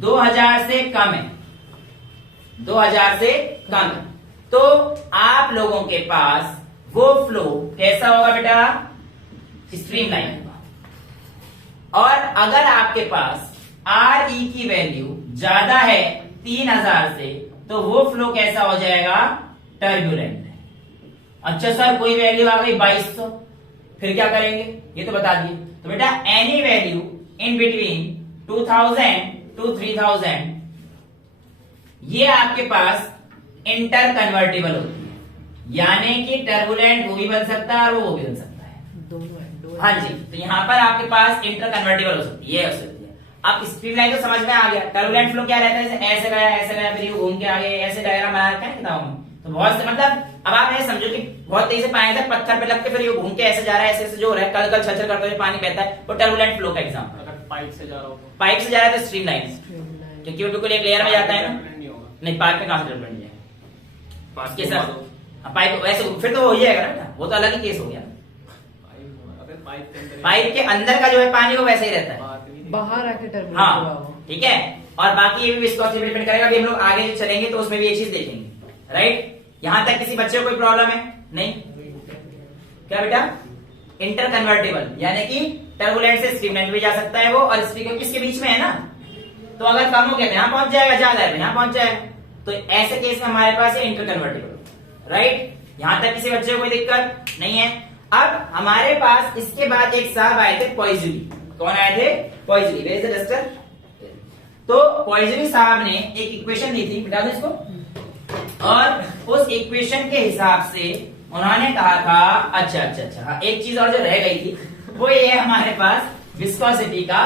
2000 से कम है, 2000 से कम है, तो आप लोगों के पास वो फ्लो कैसा होगा बेटा, स्ट्रीमलाइन होगा। और अगर आपके पास आर ई की वैल्यू ज्यादा है 3000 से, तो वो फ्लो कैसा हो जाएगा, टर्बुलेंट। अच्छा सर कोई वैल्यू आ गई 2200, फिर क्या करेंगे, ये तो बता दिए। तो बेटा any value in between 2000 to 3000 ये आपके पास इंटर कन्वर्टेबल होती है, यानी कि टर्बुलेंट वो भी बन सकता है और वो भी बन सकता है, दोनों। हाँ जी, तो यहाँ पर आपके पास इंटर कन्वर्टेबल हो सकती है, ये हो सकती है। अब स्ट्रीमलाइन तो समझ में आ गया। टर्बुलेंट फ्लो क्या रहता है, ऐसे गया फिर घूम के आ गया, ऐसे डायग्राम बना रखा है किताबों में। तो बहुत से मतलब अब आप ये समझो कि बहुत तेजी से पानी था पत्थर पे लग के फिर ये घूम के ऐसे जा रहा है, ऐसे जो हो रहा है, कल कल छल करते हुए पानी बहता है, वो टर्बुलेंट फ्लो का एग्जांपल। अगर पाइप से जा रहा हो तो पाइप से जा रहा है तो स्ट्रीमलाइन, क्योंकि वो बिल्कुल एक लेयर में जाता है ना। नहीं पाइप में कहां से टर्बुलेंट जाएगा, उसके साथ पाइप वैसे फिर तो हो ही जाएगा ना, वो तो अलग ही केस हो गया। पाइप के अंदर का जो है पानी वो वैसे ही रहता है, बाहर आके टर्बुलेंट। हाँ ठीक है। और बाकी ये भी विस्कोसिटी डिपेंड करेगा, अभी हम लोग आगे जो चलेंगे तो उसमें भी ये चीज देखेंगे, राइट। यहां तक किसी बच्चे को कोई प्रॉब्लम है नहीं, क्या बेटा, इंटर कन्वर्टेबल यानी कि टर्बुलेंट से स्ट्रीमलाइन भी जा सकता है वो, और स्ट्रीम किसके बीच में है ना, तो अगर कम हो गया तो यहां पहुंच जाएगा, ज्यादा है तो यहां पहुंच जाएगा। तो ऐसे केस में हमारे पास है इंटर कन्वर्टेबल, राइट। यहां तक किसी बच्चे को कोई दिक्कत नहीं है। अब हमारे पास इसके बाद एक साहब आए थे पॉइजली। कौन आए थे, Poiseuille. Where is the duster. तो पॉइजली साहब ने एक इक्वेशन दी थी, बता दो इसको, और उस इक्वेशन के हिसाब से उन्होंने कहा था अच्छा हाँ, एक चीज और जो रह गई थी वो ये हमारे पास, विस्कोसिटी का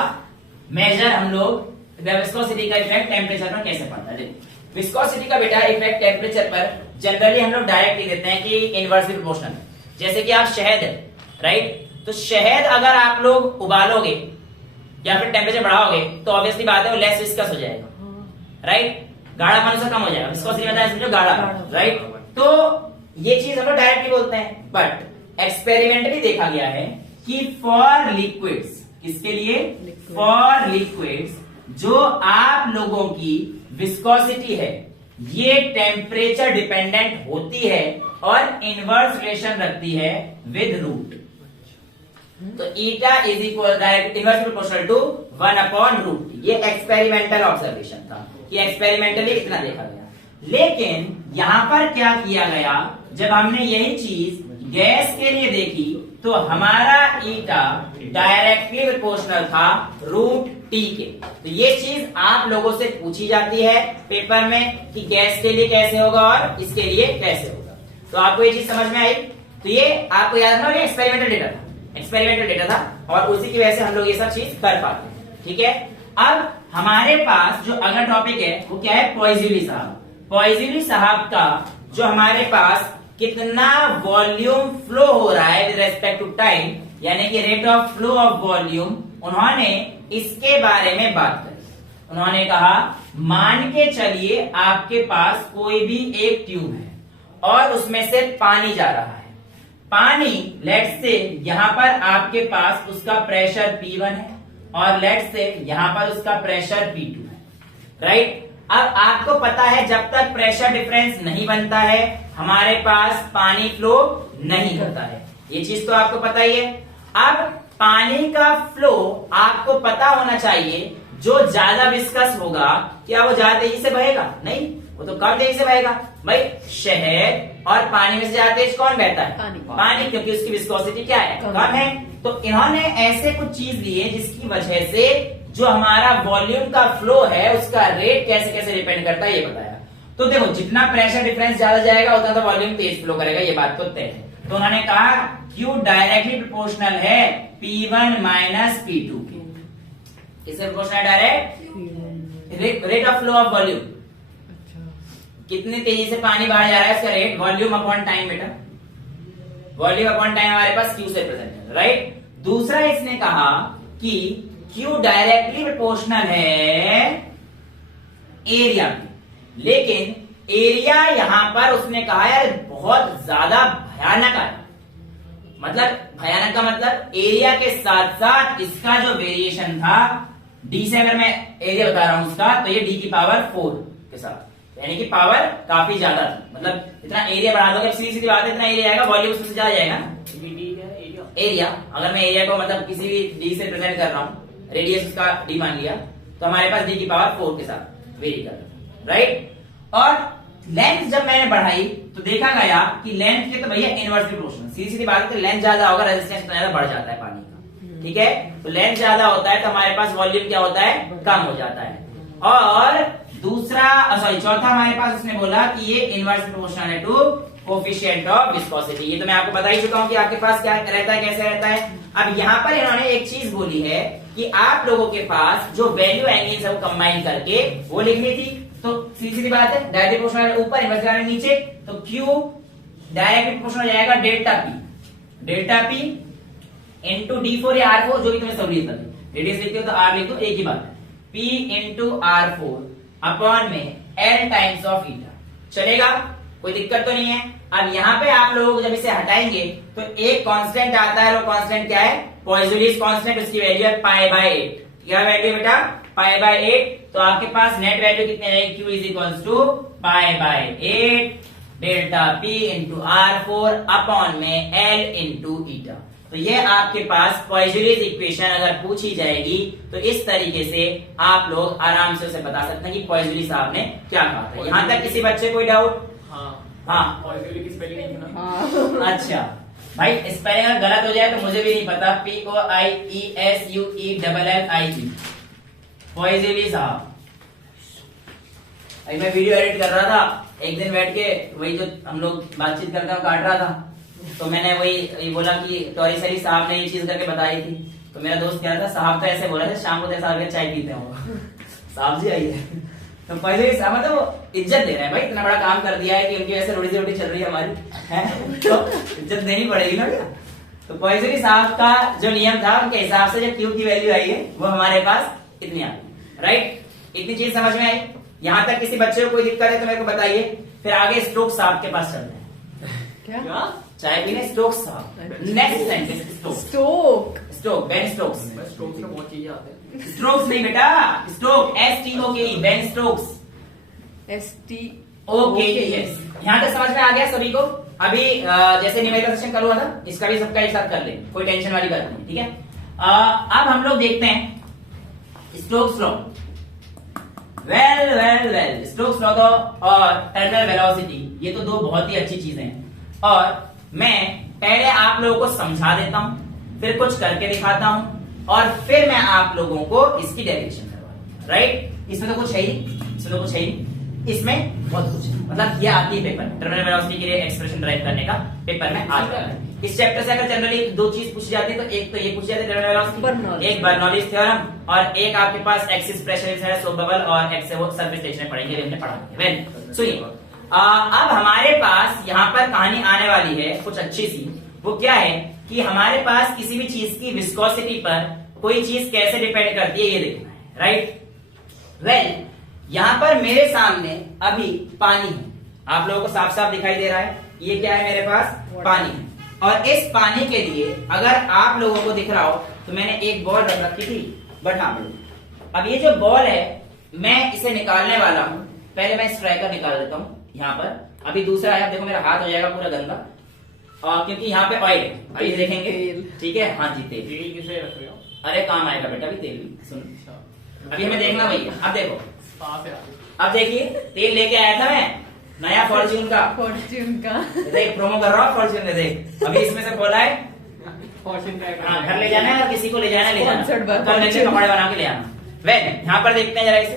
मेजर हम लोग विस्कोसिटी का इफेक्ट टेम्परेचर पर कैसे पड़ता है। देखो विस्कोसिटी का बेटा इफेक्ट टेम्परेचर पर जनरली हम लोग डायरेक्ट लिख देते हैं कि इनवर्सली प्रोपोर्शनल। जैसे कि आप शहद है, राइट, तो शहद अगर आप लोग उबालोगे या फिर टेम्परेचर बढ़ाओगे तो ऑब्वियसली बात है वो लेस विस्कस हो जाएगा, राइट, गाढ़ापन उसका कम हो जाएगा। विस्कोसिटी मतलब समझो गाढ़ा, राइट। तो ये चीज हम लोग डायरेक्टली बोलते हैं, बट एक्सपेरिमेंटली देखा गया है कि फॉर लिक्विड्स, किसके लिए, फॉर लिक्विड्स, जो आप लोगों की विस्कोसिटी है ये टेम्परेचर डिपेंडेंट होती है और इनवर्स रिलेशन रखती है विद रूट। तो eta is equal direct inverse proportional to 1/रूट। ये एक्सपेरिमेंटल ऑब्जर्वेशन था कि एक्सपेरिमेंटली इतना देखा गया। लेकिन यहां पर क्या किया गया, जब हमने यही चीज गैस के लिए देखी तो हमारा ईटा डायरेक्टली प्रोपोर्शनल था रूट टी के। तो ये चीज आप लोगों से पूछी जाती है पेपर में कि गैस के लिए कैसे होगा और इसके लिए कैसे होगा। तो आपको ये चीज समझ में आई। तो ये आपको याद रखना, ये एक्सपेरिमेंटल डेटा था, एक्सपेरिमेंटल डेटा था और उसी की वजह से हम लोग ये सब चीज कर पाते हैं, ठीक है। अब हमारे पास जो अगला टॉपिक है वो क्या है, पॉइज़िली साहब। पॉइज़िली साहब का जो हमारे पास कितना वॉल्यूम फ्लो हो रहा है विद रेस्पेक्ट टू टाइम, यानी कि rate of flow of volume, उन्होंने इसके बारे में बात करी। उन्होंने कहा मान के चलिए आपके पास कोई भी एक ट्यूब है और उसमें से पानी जा रहा है। पानी लेट्स से यहां पर आपके पास उसका प्रेशर P1 है और लेट्स से यहां पर उसका प्रेशर P2 है, राइट। अब आपको पता है जब तक प्रेशर डिफरेंस नहीं बनता है हमारे पास पानी फ्लो नहीं होता है, ये चीज तो आपको पता ही है। अब पानी का फ्लो आपको पता होना चाहिए, जो ज्यादा विस्कस होगा क्या वो ज्यादा तेजी से बहेगा, नहीं, वो तो कम तेजी से बहेगा। भाई शहद और पानी में से ज्यादा तेज कौन बहता है, पानी, क्योंकि उसकी विस्कोसिटी क्या है, कम है। तो इन्होंने ऐसे कुछ चीज लिए जिसकी वजह से जो हमारा वॉल्यूम का फ्लो है उसका रेट कैसे कैसे डिपेंड करता है ये बताया। तो देखो जितना प्रेशर डिफरेंस ज्यादा जाएगा उतना तो वॉल्यूम तेज फ्लो करेगा, ये बात तो तय है। तो उन्होंने कहा Q डायरेक्टली प्रोपोर्शनल है P1 माइनस P2 के, किससे प्रोपोर्शनल है, direct rate of flow of volume, कितनी तेजी से पानी बाहर जा रहा है उसका रेट, वॉल्यूम अपॉन टाइम बेटा, वॉल्यूम अपॉन टाइम हमारे पास Q से रिप्रेजेंट है, राइट। दूसरा इसने कहा कि Q डायरेक्टली प्रोपोर्शनल है एरिया में, लेकिन एरिया यहां पर उसने कहा यार बहुत ज्यादा भयानक है, मतलब भयानक का मतलब एरिया के साथ साथ इसका जो वेरिएशन था डी से, अगर मैं एरिया बता रहा हूं उसका, तो ये डी की पावर 4 के साथ, यानी कि पावर काफी ज्यादा थी। मतलब इतना एरिया बढ़ा दोगे, सीधी सीधी बात है, इतना एरिया आएगा, वॉल्यूम उससे ज्यादा जाएगा ना। एरिया अगर मैं एरिया को मतलब किसी भी डी से प्रेजेंट कर रहा हूं, रेडियस उसका डी मान लिया, तो हमारे पास डी की पावर 4 के साथ वेरी कर रहा है, राइट। और लेंथ जब मैंने बढ़ाई तो देखा गया कि लेंथ के तो भैया इनवर्सली प्रोपोर्शनल, सीधी सीधी बात है, लेंथ ज्यादा होगा रेजिस्टेंस उतना ज्यादा बढ़ जाता है पानी का, ठीक है। तो लेंथ ज्यादा होता है तो हमारे पास वॉल्यूम क्या होता है, कम हो जाता है। और दूसरा चौथा हमारे पास उसने बोला कि ये इनवर्स प्रोपोर्शनल है टू कोफिशिएंट ऑफ विस्कोसिटी। ये तो मैं आपको बता ही चुका हूं कि आपके पास क्या रहता है, कैसे रहता है। अब यहाँ पर इन्होंने एक चीज बोली है कि आप लोगों के पास जो वैल्यू आएंगी सब कंबाइन करके वो लिखनी थी। तो सीधी सीधी बात है, डायरेक्टली प्रोपोर्शनल ऊपर, इनवर्स नीचे, तो Q डायरेक्टली प्रोपोर्शनल हो जाएगा डेल्टा P इंटू D4 या R4, जो भी तुम्हें सहूलियत लगे, रेडियस लिखते हो तो R लिख दो, एक ही बात है, P इंटू R4 अपॉन में L टाइम्स ऑफ ईटा, चलेगा, कोई दिक्कत तो नहीं है। अब यहाँ पे आप लोग जब इसे हटाएंगे तो एक कांस्टेंट आता है, वो कांस्टेंट क्या है, पॉइज़िलीज कांस्टेंट, उसकी वैल्यू है π/8। क्या वैल्यू बेटा, π/8। तो आपके पास नेट वैल्यू कितनी आएगी, Q is equals to π/8 delta P into R4 upon में L इंटू ईटा। तो ये आपके पास पॉइज़िलीज इक्वेशन अगर पूछी जाएगी तो इस तरीके से आप लोग आराम से उसे बता सकते हैं कि पॉइज़िली साहब ने क्या कहा था। यहाँ तक किसी बच्चे कोई डाउट? हाँ पॉइज़िली की स्पेलिंग नहीं ना। अच्छा भाई, स्पेलिंग अगर गलत हो जाए तो मुझे भी नहीं पता, POIESUELLIE, पॉइज़िली साहब। मैं वीडियो एडिट कर रहा था एक दिन बैठ के, वही जो हम लोग बातचीत करके काट रहा था, तो मैंने वही बोला कि टॉरिसली साहब ने ये चीज करके बताई थी तो मेरा दोस्त कह रहा था साहब तो ऐसे बोला था शाम को 10 बजे चाय पीते हो। साहब जी आइए। तो पहले ही साहब तो इज्जत दे रहे हैं भाई, इतना बड़ा काम कर दिया है कि उनकी वजह से रोटी से रोटी चल रही है हमारी, है तो इज्जत देनी पड़ेगी ना भैया। तो पॉइजरी साहब का जो नियम था उनके हिसाब से जो क्यू की वैल्यू आई है वो हमारे पास इतनी आ गई, राइट। इतनी चीज समझ में आई। यहाँ तक किसी बच्चे को कोई दिक्कत है तो मेरे को बताइए। फिर आगे स्टोक्स साहब के पास चलते हैं। क्या? चाय पीने स्टोक्स साहब। Next sentence Stoke. Stoke Ben Stokes. Stoke से बहुत चीजें आते हैं। स्टोक्स नहीं बेटा, Stoke STOKE Ben Stokes. STOKES। यहाँ तक समझ में आ गया सभी को। अभी जैसे न्यूमेरिकल सेक्शन कल हुआ था, इसका भी सबका एक साथ कर ले, कोई टेंशन वाली बात नहीं, ठीक है। अब हम लोग देखते हैं Stokes law. Well Stokes law और टर्मिनल वेलोसिटी, ये तो दो बहुत ही अच्छी चीजें हैं। और मैं पहले आप लोगों को समझा देता हूं, फिर कुछ करके दिखाता हूं, और फिर मैं आप लोगों को इसकी डेरिवेशन करवाऊंगा, राइट। इसमें तो कुछ है ही, इसमें तो कुछ है ही, इसमें बहुत कुछ है। मतलब ये आती है पेपर टर्मिनल वेलोसिटी के लिए एक्सप्रेशन ड्राइव करने का पेपर में आता है। इस चैप्टर से अगर जनरली दो चीज पूछी जाती है तो एक तो ये पूछी जाती है टर्मिनल वेलोसिटी, एक बर्नौलीज थ्योरम, और एक आपके पास एक्सिस प्रेशर है सोप बबल, और एक से वो सरफेस टेंशन पढ़ेंगे, हमने पढ़ा है। वेल सुनिए, अब हमारे पास यहाँ पर कहानी आने वाली है कुछ अच्छी सी। वो क्या है कि हमारे पास किसी भी चीज की विस्कोसिटी पर कोई चीज कैसे डिपेंड करती है ये देखना है, राइट। वेल यहाँ पर मेरे सामने अभी पानी है, आप लोगों को साफ साफ दिखाई दे रहा है। ये क्या है, मेरे पास पानी है, और इस पानी के लिए अगर आप लोगों को दिख रहा हो तो मैंने एक बॉल रख रखी थी, बट हाँ अब ये जो बॉल है मैं इसे निकालने वाला हूं। पहले मैं स्ट्राइकर निकाल देता हूं यहाँ पर। अभी दूसरा है, देखो मेरा हाथ हो जाएगा पूरा गंदा, क्योंकि यहाँ पे ऑयल है, अभी देखेंगे, ठीक है। हाँ जी तेल। तेल किसे रख रहे हो? अरे काम आएगा बेटा, अभी तेल भी सुन, अभी हमें देखना भैया। अब देखो, अब देखिए तेल लेके आया था मैं नया फॉर्च्यून का। देख प्रोमो कर रहा हूँ फॉर्च्यून में, देख अभी इसमें से खोला है फॉर्च्यून का। हाँ, घर ले जाना है और किसी को ले जाना ले जाना, कल लेके कपड़े बना के ले आना। वेल यहाँ पर देखते हैं जरा इसे,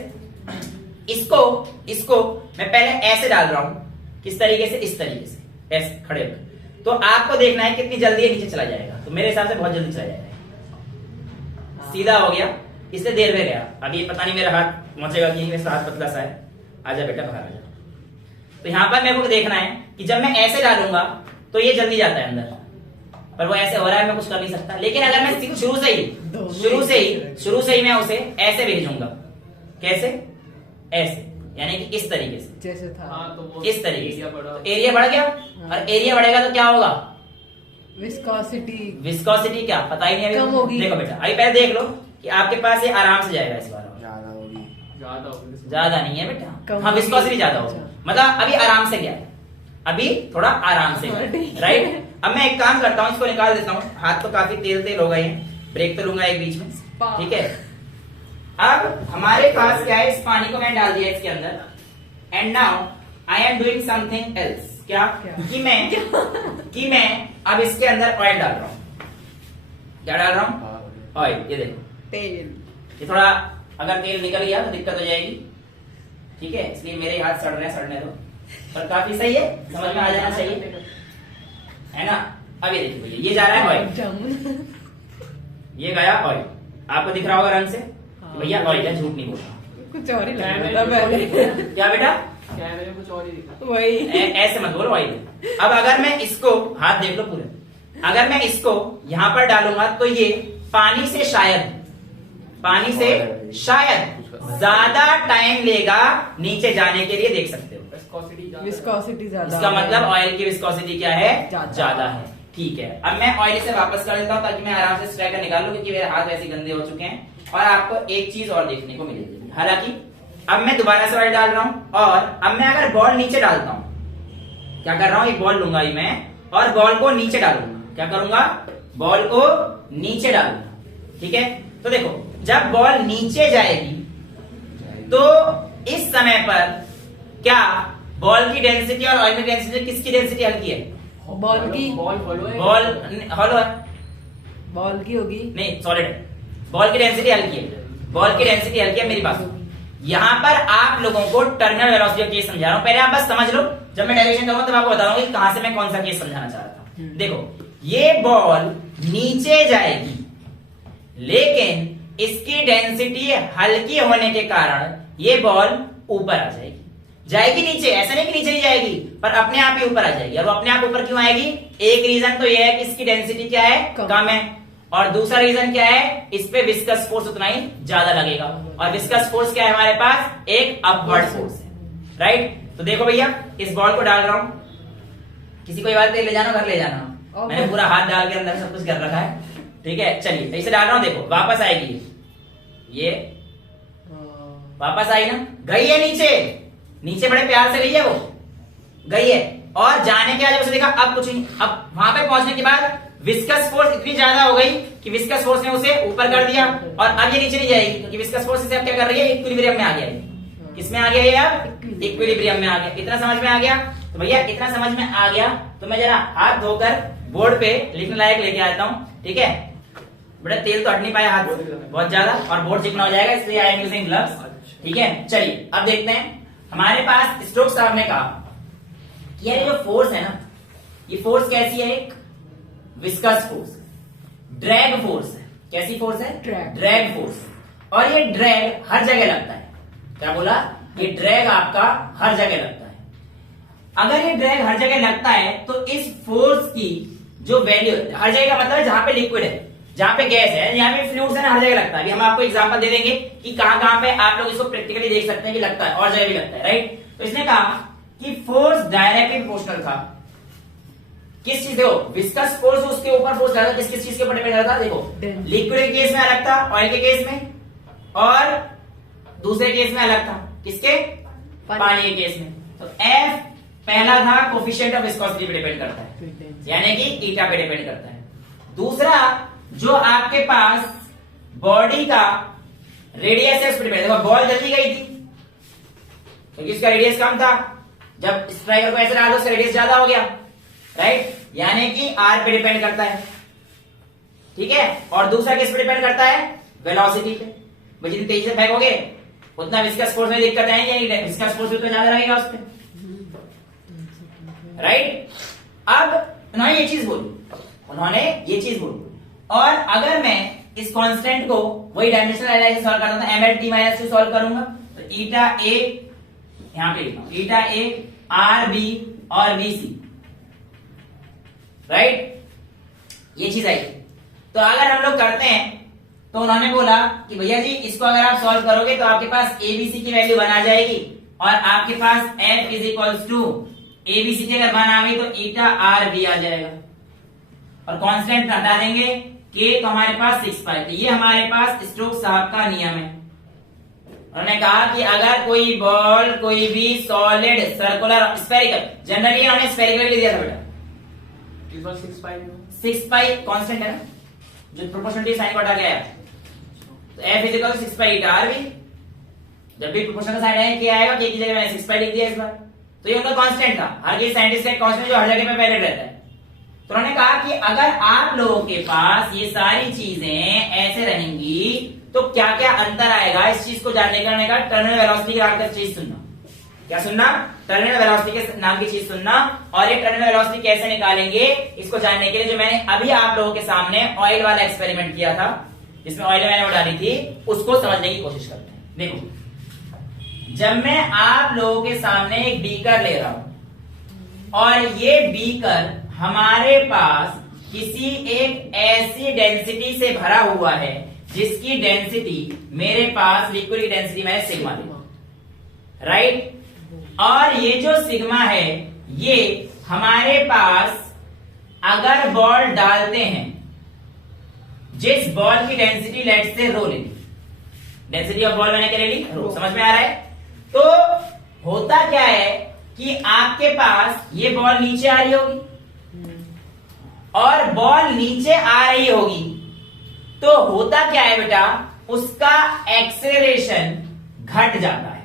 इसको मैं पहले ऐसे डाल रहा हूँ, किस तरीके से, इस तरीके से ऐसे खड़े होकर। तो आपको देखना है कितनी जल्दी ये नीचे चला जाएगा। तो मेरे हिसाब से बहुत जल्दी चला जाएगा, सीधा हो गया, इससे देर में गया। अभी पता नहीं मेरा हाथ पहुंचेगा कि मेरा हाथ पतला सा है। आजा बेटा बाहर आजा। तो यहाँ पर मेरे को देखना है कि जब मैं ऐसे डालूंगा तो ये जल्दी जाता है अंदर, पर वो ऐसे हो रहा है, मैं कुछ कर नहीं सकता। लेकिन अगर मैं शुरू से ही मैं उसे ऐसे भेजूंगा, कैसे, ऐसे, यानी कि इस तरीके से, जैसे था। हाँ, तो इस तरीके से एरिया बढ़ गया। और एरिया बढ़ेगा तो क्या होगा, विस्कोसिटी क्या पता ही नहीं अभी कम होगी। देखो बेटा अभी पहले देख लो कि आपके पास ये आराम से जाएगा, इस बार ज्यादा नहीं है बेटा। हाँ विस्कोसिटी ज्यादा होगी, मतलब अभी आराम से गया है, अभी थोड़ा आराम से गया, राइट। अब मैं एक काम करता हूँ, इसको निकाल देता हूँ। हाथ तो काफी तेल हो गए हैं, ब्रेक तो लूंगा एक बीच में, ठीक है। अब हमारे पास क्या है, इस पानी को मैं डाल दिया इसके अंदर, and now I am doing something else. क्या कि मैं अब इसके अंदर ऑयल डाल रहा हूँ। क्या डाल रहा हूँ, ऑयल। ये देखो तेल। ये थोड़ा अगर तेल निकल गया तो दिक्कत हो जाएगी, ठीक है, इसलिए मेरे हाथ सड़ रहे हैं, सड़ने दो। पर काफी सही है, समझ में आ जाना चाहिए, है ना। अब ये देखिए भैया, ये जा रहा है ऑयल, ये गया ऑयल। आपको दिख रहा होगा रंग से भैया ऑयल है, झूठ नहीं बोल रहा, कुछ और ही लग रहा था। क्या बेटा, कैमरे में कुछ और ही दिखा। वही ऐसे मत बोलो ऑयल। अब अगर मैं इसको, हाथ देख लो पूरे, अगर मैं इसको यहाँ पर डालूंगा तो ये पानी से शायद ज्यादा टाइम लेगा नीचे जाने के लिए, देख सकते हो विस्कोसिटी ज्यादा। इसका मतलब ऑयल की विस्कोसिटी क्या है, ज्यादा है, ठीक है। अब मैं ऑयल से वापस कर देता हूँ ताकि मैं आराम से स्ट्राइकर निकाल लूं, क्योंकि मेरे हाथ वैसे गंदे हो चुके हैं। और आपको एक चीज और देखने को मिलेगी, हालांकि अब मैं दोबारा से ऑयल डाल रहा हूं, और अब मैं अगर बॉल नीचे डालता हूं, क्या कर रहा हूं, एक बॉल लूंगा मैं और बॉल को नीचे डालूंगा। क्या करूंगा, बॉल को नीचे डालूंगा, ठीक है। तो देखो जब बॉल नीचे जाएगी तो इस समय पर क्या बॉल की डेंसिटी और ऑयल की डेंसिटी, किसकी डेंसिटी हल्की है, बॉल की। बॉल हॉलो है, बॉल की होगी, नहीं सॉलिड है। बॉल की डेंसिटी हल्की है, बॉल की डेंसिटी हल्की है मेरी बात। यहाँ पर आप लोगों को टर्मिनल वेलोसिटी का केस समझा रहा हूं, पहले आप बस समझ लो, जब मैं डेरिवेशन करूंगा तब आपको बताऊंगा कि कहां से मैं कौन सा केस समझाना चाह रहा था। देखो ये बॉल नीचे जाएगी, लेकिन इसकी डेंसिटी हल्की होने के कारण ये बॉल ऊपर आ जाएगी। जाएगी नीचे, ऐसा नहीं कि नीचे नहीं जाएगी, पर अपने आप ही ऊपर आ जाएगी। और वो अपने आप ऊपर क्यों आएगी? एक रीजन तो ये है कि इसकी डेंसिटी क्या है, कम है, और दूसरा रीजन क्या है, इस पे विस्कस फोर्स उतना ही ज्यादा लगेगा। और विस्कस फोर्स क्या है हमारे पास? एक अपवर्ड फोर्स है, राइट। तो देखो भैया, इस बॉल को डाल रहा हूं, किसी को ये बात ले जाना, घर ले जाना, मैंने पूरा हाथ डाल के अंदर सब कुछ कर रखा है, ठीक है। चलिए इसे डाल रहा हूं, देखो वापस आएगी, ये वापस आई ना, गई है नीचे, नीचे बड़े प्यार से गई है, वो गई है। और जाने के बाद जब उसे देखा, अब कुछ नहीं, अब वहां पे पहुंचने के बाद विस्कस फोर्स इतनी ज्यादा हो गई कि विस्कस फोर्स ने उसे ऊपर कर दिया, और अब ये नीचे नहीं जाएगी, क्योंकि विस्कस फोर्स इसे अब क्या कर रही है, इक्विलिब्रियम में आ गया है। किसमें आ गया ये? अब इक्विलिब्रियम में आ गया। इतना समझ में आ गया? तो भैया इतना समझ में आ गया तो मैं जरा हाथ धोकर बोर्ड पे लिखने लायक लेके आता हूँ, ठीक है। बड़ा तेल तो हट नहीं पाया हाथ बहुत ज्यादा, और बोर्ड चिकना हो जाएगा, इसलिए आई एम यूजिंग ग्लव्स, ठीक है। चलिए अब देखते हैं, हमारे पास स्टोक्स साहब ने कहा कि ये जो फोर्स है ना, ये फोर्स कैसी है? एक विस्कस फोर्स, ड्रैग फोर्स है। कैसी फोर्स है? Drag force. और ये ड्रैग हर जगह लगता है। क्या बोला? ये ड्रैग आपका हर जगह लगता है। अगर ये ड्रैग हर जगह लगता है तो इस फोर्स की जो वैल्यू, हर जगह का मतलब है जहां पे लिक्विड है, जहां पे गैस है, यहाँ पे फ्लूइड्स है ना, हर जगह लगता है। अभी हम आपको एग्जांपल दे देंगे कि कहां कहां पे आप लोग इसको प्रैक्टिकली देख सकते हैं कि लगता है, और जगह भी लगता है, राइट। तो इसने कहा कि फोर्स डायरेक्टली प्रोपोर्शनल था किस चीज, देखो विस्कस फोर्स उसके ऊपर फोर्स डाला, किस किस चीज के ऊपर डिपेंड करता था? देखो लिक्विड के केस में अलग था, ऑयल के केस में, और दूसरे केस में अलग था, किसके? पानी के केस में। तो F पहला था कोफिशिएंट ऑफ विस्कोसिटी पे डिपेंड करता है, यानी कि ईटा पे डिपेंड करता है। दूसरा जो आपके पास बॉडी का रेडियस है उस पर डिपेंड। देखो बॉल जल्दी गई थी क्योंकि इसका रेडियस कम था, जब स्ट्राइकर को ऐसे डाल दो उसका रेडियस ज्यादा हो गया, राइट, यानी कि R पे डिपेंड करता है, ठीक है। और दूसरा किस पे डिपेंड करता है? वेलोसिटी पे। भाई जितनी तेजी से फेंकोगे उतना विस्कस फोर्स में दिक्कत आएगी, विस्कस फोर्स तो ज्यादा लगेगा उस पे, राइट। अब उन्होंने ये चीज बोली, और अगर मैं इस कांस्टेंट को वही डायमेंशनल एनालिसिस सॉल्व करता था, MLT माइनस 2 सॉल्व करूंगा, तो ईटा ए यहां पे लिखा, ईटा ए आर बी और BC, राइट, ये चीज आई। तो अगर हम लोग करते हैं तो उन्होंने बोला कि भैया जी इसको अगर आप सॉल्व करोगे तो आपके पास ABC की वैल्यू बन आ जाएगी, और आपके पास F is equals to ABC की अगर मान आ गई तो ईटा आर बी आ जाएगा, और कांस्टेंट हटा देंगे K, तो हमारे पास 6 पाई। तो ये हमारे पास स्टोक्स साहब का नियम है। उन्होंने कहा कि अगर कोई बॉल, कोई भी सॉलिड, सर्कुलर, स्फेरिकल, जनरली उन्होंने स्फेरिकल दिया था बेटा, 6 पाई कांस्टेंट है ना, जो प्रोपोर्शनलिटी साइन को हटा के आया, तो F is equal 6 pi eta r v. जब भी प्रोपोर्शनल साइन आएगा क्या आएगा? K की जगह मैंने 6 पाई लिख दिया इस बार, तो ये उनका कांस्टेंट था। हर किसी साइंटिस्ट का कांस्टेंट जो हर जगह पे वैलिड रहता है। तो उन्होंने कहा कि अगर आप लोगों के पास ये सारी चीजें ऐसे रहेंगी तो क्या क्या अंतर आएगा, इस चीज को जानने का टर्मिनल वेलोसिटी नाम का चीज सुनना। क्या सुनना? टर्मिनल वेलोसिटी के नाम की चीज सुनना। और ये टर्मिनल वेलोसिटी कैसे निकालेंगे इसको जानने के लिए जो मैंने अभी आप लोगों के सामने ऑयल वाला एक्सपेरिमेंट किया था, जिसमें ऑयल मैंने वो डाली थी, उसको समझने की कोशिश करते हैं। देखो, जब मैं आप लोगों के सामने एक बीकर ले रहा हूं और ये बीकर हमारे पास किसी एक ऐसी डेंसिटी से भरा हुआ है जिसकी डेंसिटी मेरे पास लिक्विड की डेंसिटी में सिग्मा दी, राइट। और ये जो सिग्मा है ये हमारे पास अगर बॉल डालते हैं, जिस बॉल की डेंसिटी लेट से रो ले ली, डेंसिटी ऑफ बॉल मैंने क्या ले ली? रो। समझ में आ रहा है? तो होता क्या है कि आपके पास ये बॉल नीचे आ रही होगी और बॉल नीचे आ रही होगी, तो होता क्या है बेटा, उसका एक्सेलरेशन घट जाता है।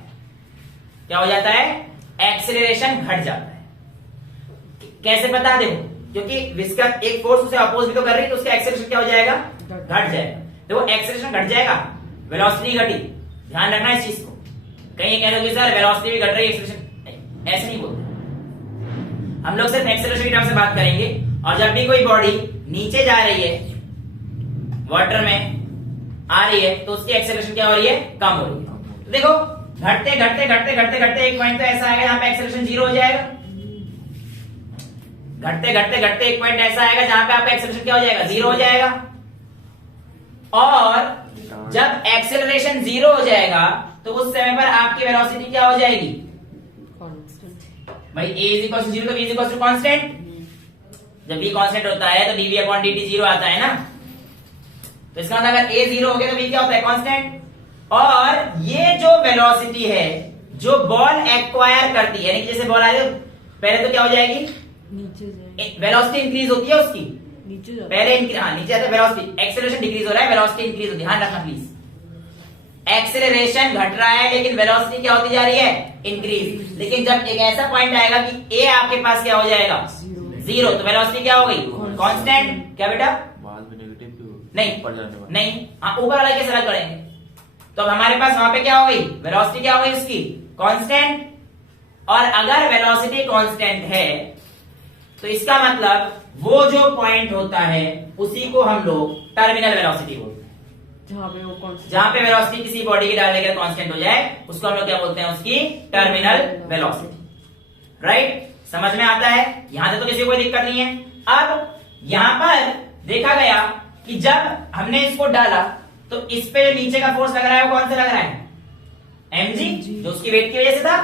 क्या हो जाता है? एक्सेलरेशन घट जाता है। कैसे पता? देखो, क्योंकि विस्कस एक फोर्स उसे अपोज भी तो कर रही है, तो उसका एक्सेलरेशन क्या हो जाएगा? घट जाएगा। देखो एक्सेलरेशन घट जाएगा, वेलोसिटी घटी, ध्यान रखना इस चीज को। कहीं कह दोगे सर वेलोसिटी भी घट रही है, एक्सेलरेशन, ऐसे नहीं बोलते हम लोग, सिर्फ एक्सेलरेशन की टर्म से बात करेंगे। और जब भी कोई बॉडी नीचे जा रही है वाटर में, आ रही है तो उसकी एक्सेलरेशन क्या हो रही है, कम हो रही है। तो देखो घटते घटते घटते घटते घटते एक पॉइंट तो ऐसा आएगा यहाँ पे एक्सेलरेशन 0 हो जाएगा। घटते घटते घटते एक पॉइंट ऐसा आएगा जहां पे आपका एक्सेलरेशन क्या हो जाएगा, 0 हो जाएगा। और जब एक्सेलरेशन 0 हो जाएगा तो उस समय पर आपकी वेलोसिटी क्या हो जाएगी भाई, a इज इक्वल टू 0 तो v is equal to constant. जब v कांस्टेंट होता है तो dv अपॉन dt 0 आता है ना। तो इसका मतलब अगर a 0 हो गया तो v क्या होता है, कांस्टेंट। और ये जो वेलोसिटी है जो बॉल एक्वायर करती है, यानी कि जैसे बॉल आ रही है पहले तो क्या हो जाएगी, नीचे जाए, वेलोसिटी इंक्रीज होती है उसकी, नीचे जाए, पहले नीचे आता है वेलोसिटी, एक्सेलरेशन डिक्रीज हो रहा है, वेलोसिटी इंक्रीज होती है, ध्यान रखना प्लीज। एक्सेलरेशन घट रहा है लेकिन वेलोसिटी क्या होती जा रही है, इंक्रीज। लेकिन जब एक ऐसा पॉइंट आएगा कि ए आपके पास क्या हो जाएगा, 0, तो वेलोसिटी क्या हो गई, कांस्टेंट। क्या बेटा, नहीं हाँ, ऊपर वाला कैसे अलग करेंगे, तो अब हमारे पास वहां पे क्या हो गई, वेलोसिटी क्या हो गई उसकी, कांस्टेंट। और अगर वेलोसिटी कांस्टेंट है तो इसका मतलब वो जो पॉइंट होता है उसी को हम लोग टर्मिनल वेलोसिटी बोलते हैं। जहां पे वेलोसिटी किसी बॉडी की डालने के कांस्टेंट हो जाए उसको हम लोग क्या बोलते हैं, उसकी टर्मिनल वेलोसिटी। राइट, समझ में आता है, यहां से तो किसी को कोई दिक्कत नहीं है। अब यहां पर देखा गया कि जब हमने इसको डाला तो इस पे नीचे का फोर्स लग रहा है वो कौन सा लग रहा है, mg, जो उसकी वेट की वजह से था,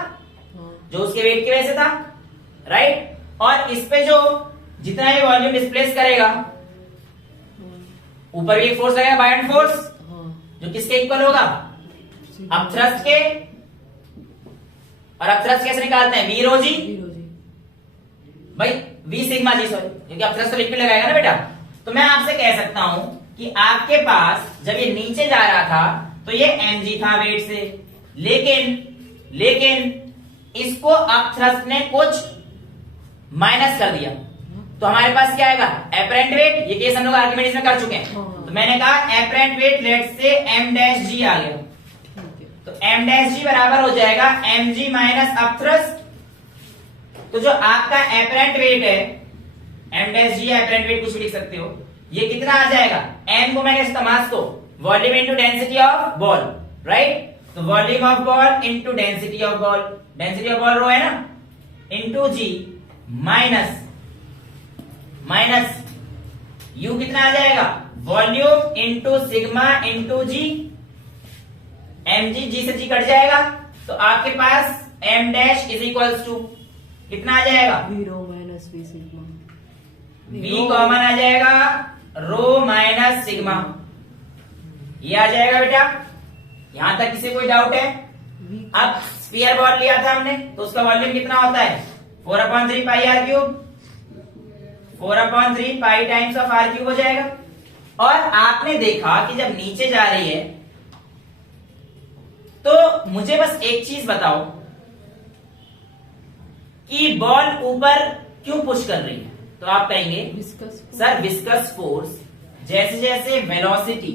जो उसके वेट की वजह से था। राइट, और इस पे जो जितना ये वॉल्यूम डिस्प्लेस करेगा ऊपर भी एक फोर्स लगेगा, बायोंड फोर्स, जो किसके इक्वल होगा, अपथ्रस्ट के। और अपथ्रस्ट कैसे निकालते हैं, वी रो जी भाई, वी सिग्मा जी, सॉरी, क्योंकि अपथ्रस्ट तो लिक्विड लगाएगा ना बेटा। तो मैं आपसे कह सकता हूं कि आपके पास जब ये नीचे जा रहा था तो ये mg था वेट से, लेकिन इसको अपथ्रस्ट ने कुछ माइनस कर दिया तो हमारे पास क्या आएगा, एपरेंट वेट। ये केस हम लोग आर्किमिडीज में कर चुके हैं। तो मैंने कहा एपरेंट वेट लेट से m डैश g आ गया, तो m डैश g बराबर हो जाएगा mg माइनस अपथ्रस्ट। तो जो आपका एपरेंट वेट है, m dash g apparent wait कुछ भी लिख सकते हो, ये कितना आ जाएगा, m को मैं कहता मास को, volume into density of ball. Right, तो volume of ball into density of ball, density of ball rho है ना, इनटू g माइनस u कितना आ जाएगा, volume into sigma into g, mg g से g कट जाएगा तो आपके पास m dash is equals to कितना आ जाएगा, v rho minus v sigma, v common आ जाएगा, रो माइनस सिग्मा, ये आ जाएगा बेटा। यहां तक किसी कोई डाउट है? अब स्फीयर बॉल लिया था हमने तो उसका वॉल्यूम कितना होता है, 4/3 pi R cube, 4/3 pi times of R cube हो जाएगा। और आपने देखा कि जब नीचे जा रही है तो मुझे बस एक चीज बताओ कि बॉल ऊपर क्यों पुश कर रही है, तो आप कहेंगे सर विस्कस फोर्स, जैसे जैसे वेलोसिटी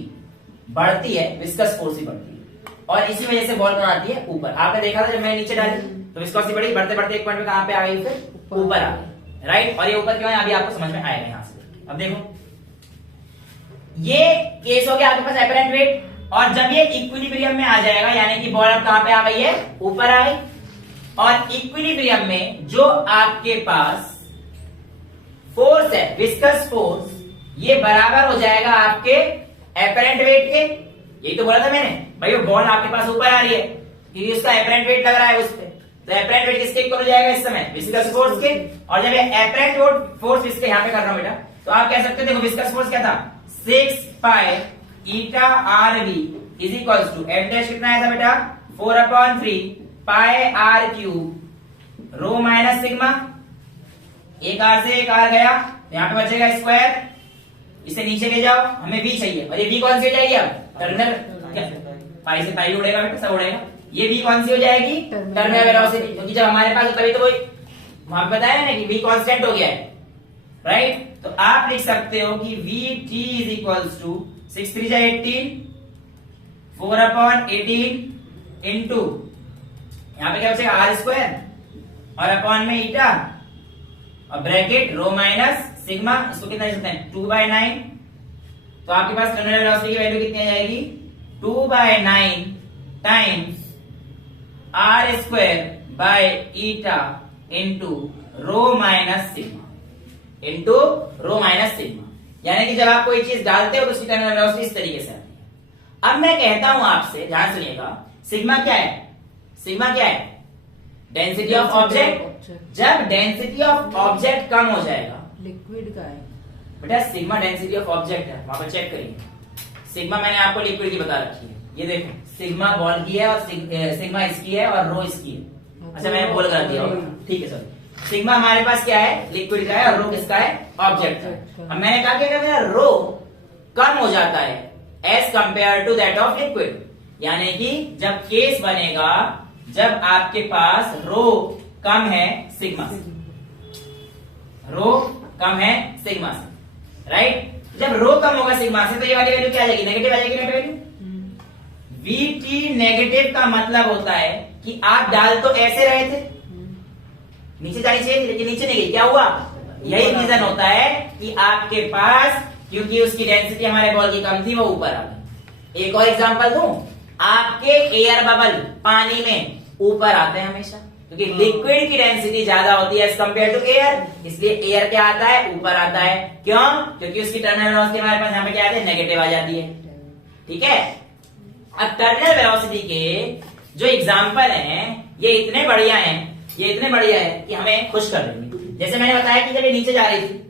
बढ़ती है विस्कस फोर्स ही बढ़ती है और इसी वजह से बॉल बनाती है ऊपर। आपने देखा था जब मैंने नीचे डाली तो विस्कोसिटी बढ़ी, बढ़ते बढ़ते एक पॉइंट पे कहां पे आ गई, फिर ऊपर आ गई। राइट, और ये ऊपर क्यों है अभी आपको समझ में आएगा यहां से। अब देखो ये केस हो गया आपके पास एपरेंट वेट, और जब ये इक्विलिब्रियम में आ जाएगा यानी कि बॉल अब कहां पे आ गई है, ऊपर आ गई। और इक्विलिब्रियम में जो आपके पास फोर्स है, विस्कस फोर्स, ये बराबर हो जाएगा आपके एपरेंट वेट के। यही तो बोला था मैंने भाई, वो बॉल आपके पास ऊपर आ रही है क्योंकि उसका एपरेंट वेट लग रहा है उस पे, तो एपरेंट वेट किसके इक्वल हो जाएगा इस समय, विस्कस फोर्स के। और जब ये एपरेंट फोर्स इसके यहां पे कर रहा हूं बेटा, तो आप कह सकते हो देखो विस्कस फोर्स क्या था, 6 pi eta R V is equals to F dash कितना आया था बेटा, 4/3 pi R cube rho minus sigma. एक आर से एक आर गया तो यहां पे बचेगा स्क्वायर, इसे नीचे ले जाओ, हमें v चाहिए। और ये v कौन सी हो जाएगी, अब टर्मिनल, पाई से पाई उड़ेगा बेटा, सब उड़ेगा। ये v कौन सी हो जाएगी, टर्मिनल वेलोसिटी, क्योंकि जब हमारे पास तभी तो वो वहां बताया ना कि v कांस्टेंट हो गया है। राइट, तो आप लिख सकते हो कि vt is equals to 6 3 18 4/18 into यहां पे क्या बचेगा आर स्क्वायर और अपॉन में ईटा और ब्रैकेट रो माइनस सिग्मा, इसको कितना लिख सकते हैं 2/9। तो आपके पास टर्मिनल वेलोसिटी की वैल्यू कितनी आ जाएगी, 2/9 times r square by eta into rho minus sigma into rho minus sigma. यानी कि जब आप कोई चीज डालते हो तो उसकी टर्मिनल वेलोसिटी इस तरीके से आती है। अब मैं कहता हूं आपसे, ध्यान सुनिएगा, सिग्मा क्या है? सिग्मा क्या है? Density of object. जब डेंसिटी ऑफ ऑब्जेक्ट कम हो जाएगा, लिक्विड का है बेटा सिग्मा डेंसिटी ऑफ ऑब्जेक्ट है, वहां पर चेक करिए। सिग्मा मैंने आपको लिक्विड की बता रखी है, ये देखो सिग्मा बॉल की है और सिग्मा इसकी है और रो इसकी है। अच्छा मैंने बोल कर दिया होगा, ठीक है सर। सिग्मा हमारे पास क्या है? लिक्विड का है और रो किसका है? ऑब्जेक्ट का है। अब मैंने कहा कि अगर मेरा रो कम हो जाता है as compared to that of liquid, यानी कि जब केस बनेगा जब आपके पास रो कम है सिग्मा से, रो कम है सिग्मा से, राइट? जब रो कम होगा सिग्मा से तो ये वाली वैल्यू क्या आ जाएगी? नेगेटिव आ जाएगी। नेगेटिव वैल्यू वीटी नेगेटिव का मतलब होता है कि आप डाल तो ऐसे रहे थे, नीचे जानी चाहिए थी लेकिन नीचे नहीं गई। क्या हुआ? यही रीजन होता है कि आपके पास, क्योंकि उसकी डेंसिटी हमारे बॉल की कम थी, वो ऊपर आ गई। एक और एग्जांपल दूं, आपके एयर बबल पानी में ऊपर आते हैं हमेशा, क्योंकि लिक्विड की डेंसिटी ज्यादा होती है एज कंपेयर टू एयर, इसलिए एयर क्या आता है? ऊपर आता है। क्यों? क्योंकि उसकी टर्मिनल वेलोसिटी हमारे पास यहाँ पे क्या आती है? नेगेटिव आ जाती है। ठीक है। अब टर्मिनल वेलोसिटी के जो एग्जाम्पल हैं ये इतने बढ़िया हैं, ये इतने बढ़िया है कि हमें खुश कर देंगे। जैसे मैंने बताया कि जब ये नीचे जा रही थी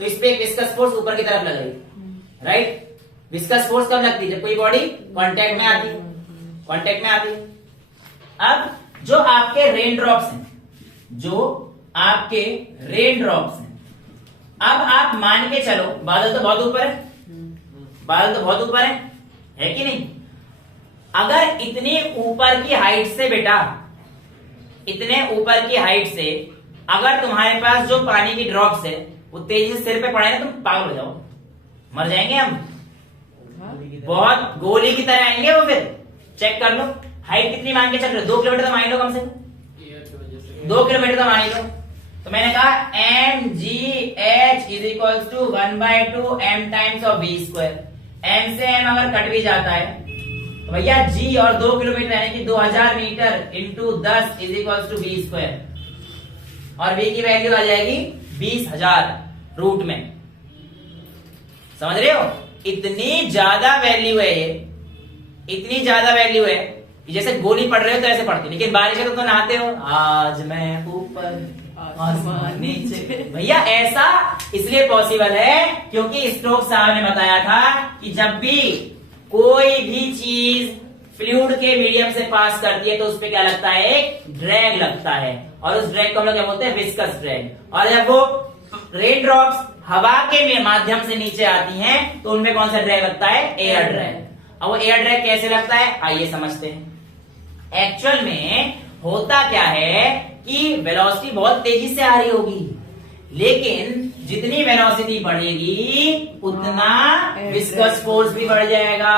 तो इस पे एक विस्कस फोर्स ऊपर की तरफ लग रही थी, राइट? विस्कस फोर्स कब लगती है? जब कोई बॉडी कांटेक्ट में आती है, कांटेक्ट में आती है। अब जो आपके रेन ड्रॉप्स हैं, जो आपके रेन ड्रॉप्स हैं, अब आप मान के चलो बादल तो बहुत ऊपर है, बादल तो बहुत ऊपर है कि नहीं? अगर इतनी ऊपर की हाइट से बेटा, इतने ऊपर की हाइट से अगर तुम्हारे पास जो पानी की ड्रॉप्स है वो तेजी से सिर पे पड़े ना, तुम पागल हो जाओ, मर जाएंगे हम। बहुत गोली की तरह आएंगे वो। फिर चेक कर लो हाइट कितनी मान के चल रहे हो? 2 किलोमीटर तो मान लो कम से कम, 2 किलोमीटर तो मान लो। तो मैंने कहा m g h is equals to 1/2 m times of v square. M से एम अगर कट भी जाता है तो भैया जी और 2 किलोमीटर यानी कि 2000 metre into 10 is equals to v square, और वी की वैल्यू आ जाएगी 20,000 रूट में। समझ रहे हो? इतनी ज्यादा वैल्यू है ये, इतनी ज्यादा वैल्यू है कि जैसे गोली पड़ रहे हो तो ऐसे पड़ती, लेकिन बारिश है तो तुम नहाते हो, आज मैं ऊपर आसमान नीचे। भैया ऐसा इसलिए पॉसिबल है क्योंकि स्टोक्स साहब ने बताया था कि जब भी कोई भी चीज फ्लूइड के मीडियम से पास करती है तो उस पे क्या लगता है? एक ड्रैग लगता है, और उस ड्रैग को हम लोग क्या बोलते हैं? Viscous drag. और जब वो रेन ड्रॉप्स हवा के माध्यम से नीचे आती हैं तो उनमें कौन सा ड्रैग लगता है? Air drag. अब वो एयर ड्रैग कैसे लगता है आइए समझते हैं। एक्चुअल में होता क्या है कि वेलोसिटी बहुत तेजी से आ रही होगी, लेकिन जितनी वेलोसिटी बढ़ेगी उतना विस्कस फोर्स भी बढ़ जाएगा,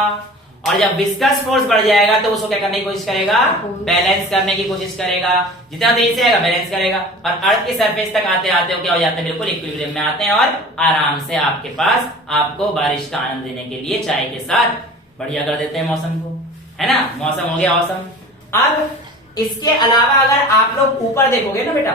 और जब विस्कस फोर्स बढ़ जाएगा तो उसको क्या करने की कोशिश करेगा? बैलेंस करने की कोशिश करेगा। जितना तेजी से आएगा बैलेंस करेगा, और अर्थ के सरफेस तक आते आते क्या हो जाते हैं? बिल्कुल इक्विलिब्रियम में आते हैं, और आराम से आपके पास आपको बारिश का आनंद लेने के लिए चाय के साथ बढ़िया कर देते हैं मौसम को, है ना? मौसम हो गया औसम। अब इसके अलावा अगर आप लोग ऊपर देखोगे ना बेटा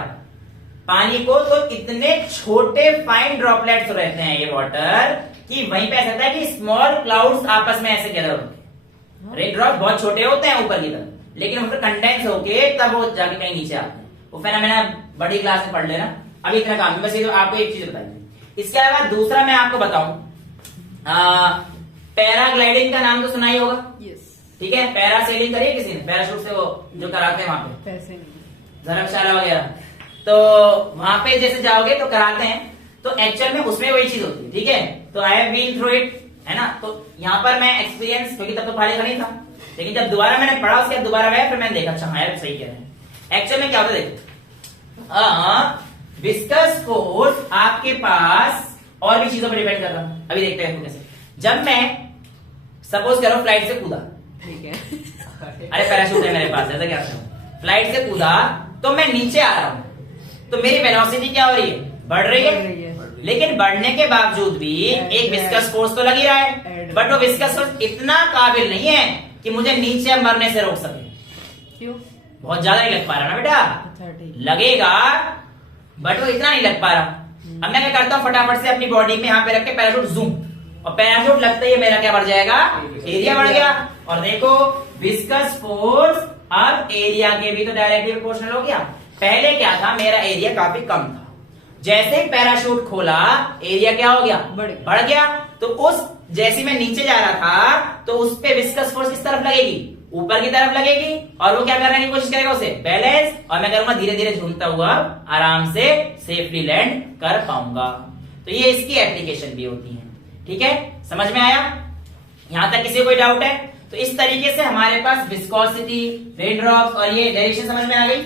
पानी को, तो इतने छोटे फाइन ड्रॉपलेट्स रहते हैं ये वाटर कि वहीं पे ऐसा होता है कि स्मॉल क्लाउड्स आपस में ऐसे गैदर होते हैं। रेन ड्रॉप बहुत छोटे होते हैं ऊपर की तरफ, लेकिन उनका कंडेंस होके तब वो जाके कहीं नीचे आते हैं। वो फेनोमेना बड़ी क्लास में पढ़ लेना, अभी इतना काम है। बस ये तो आपको एक चीज बताइए। इसके अलावा दूसरा मैं आपको बताऊं, पैराग्लाइडिंग का नाम तो सुना ही होगा, ठीक है? पैरासेलिंग करिए किसी ने? पैराशूट से वो जो कराते हैं वहां पे, पैसे नहीं, धर्मशाला वगैरह, तो वहां पे जैसे जाओगे तो कराते हैं। तो एक्चुअल में उसमें वही चीज होती है, ठीक है? तो I have been through it, है ना? तो यहाँ पर मैं एक्सपीरियंस, क्योंकि तब तो पढ़ाई नहीं था, लेकिन जब दोबारा मैंने पढ़ा उसके बाद दोबारा गया, फिर मैंने देखा अच्छा हाँ यार सही कह रहे हैं। एक्चुअल में क्या होता है देखो, विस्कस फोर्स आपके पास और भी चीजों पर डिपेंड कर रहा है। अभी देखते हैं कैसे। जब मैं सपोज करो फ्लाइट से कूदा, ठीक है, अरे पैराशूट है मेरे पास, ऐसा क्या फ्लाइट से कूदा तो मैं नीचे आ रहा हूं, तो मेरी वेलोसिटी क्या हो रही है? बढ़ रही है। लेकिन बढ़ने के बावजूद भी एक विस्कस फोर्स तो लग ही रहा है, बट वो विस्कस फोर्स इतना काबिल नहीं है कि मुझे नीचे मरने से रोक सके। क्यों? बहुत ज्यादा नहीं लग पा रहा ना बेटा, अच्छा ठीक। लगेगा बट वो इतना नहीं लग पा रहा। अब मैं क्या करता हूँ, फटाफट से अपनी बॉडी में यहाँ पे रख के पैराशूट जूम, और पैराशूट लगते ही मेरा क्या बढ़ जाएगा, एरिया बढ़ गया। और देखो विस्कस फोर्स अब एरिया के भी तो डायरेक्टली प्रोपोर्शनल हो गया। पहले क्या था, मेरा एरिया काफी कम था, जैसे ही पैराशूट खोला एरिया क्या हो गया, बढ़ गया। तो उस जैसे मैं नीचे जा रहा था तो उस पे विस्कस फोर्स किस तरफ लगेगी, ऊपर की तरफ लगेगी, और वो क्या करने की कोशिश करेगा, उसे बैलेंस, और मैं करूंगा धीरे धीरे झूमता हुआ आराम से सेफली लैंड कर पाऊंगा। तो ये इसकी एप्लीकेशन भी होती है। ठीक है, समझ में आया? यहां तक किसी को कोई डाउट है? तो इस तरीके से हमारे पास विस्कोसिटी, रेनड्रॉप्स और ये डायरेक्शन समझ में आ गई।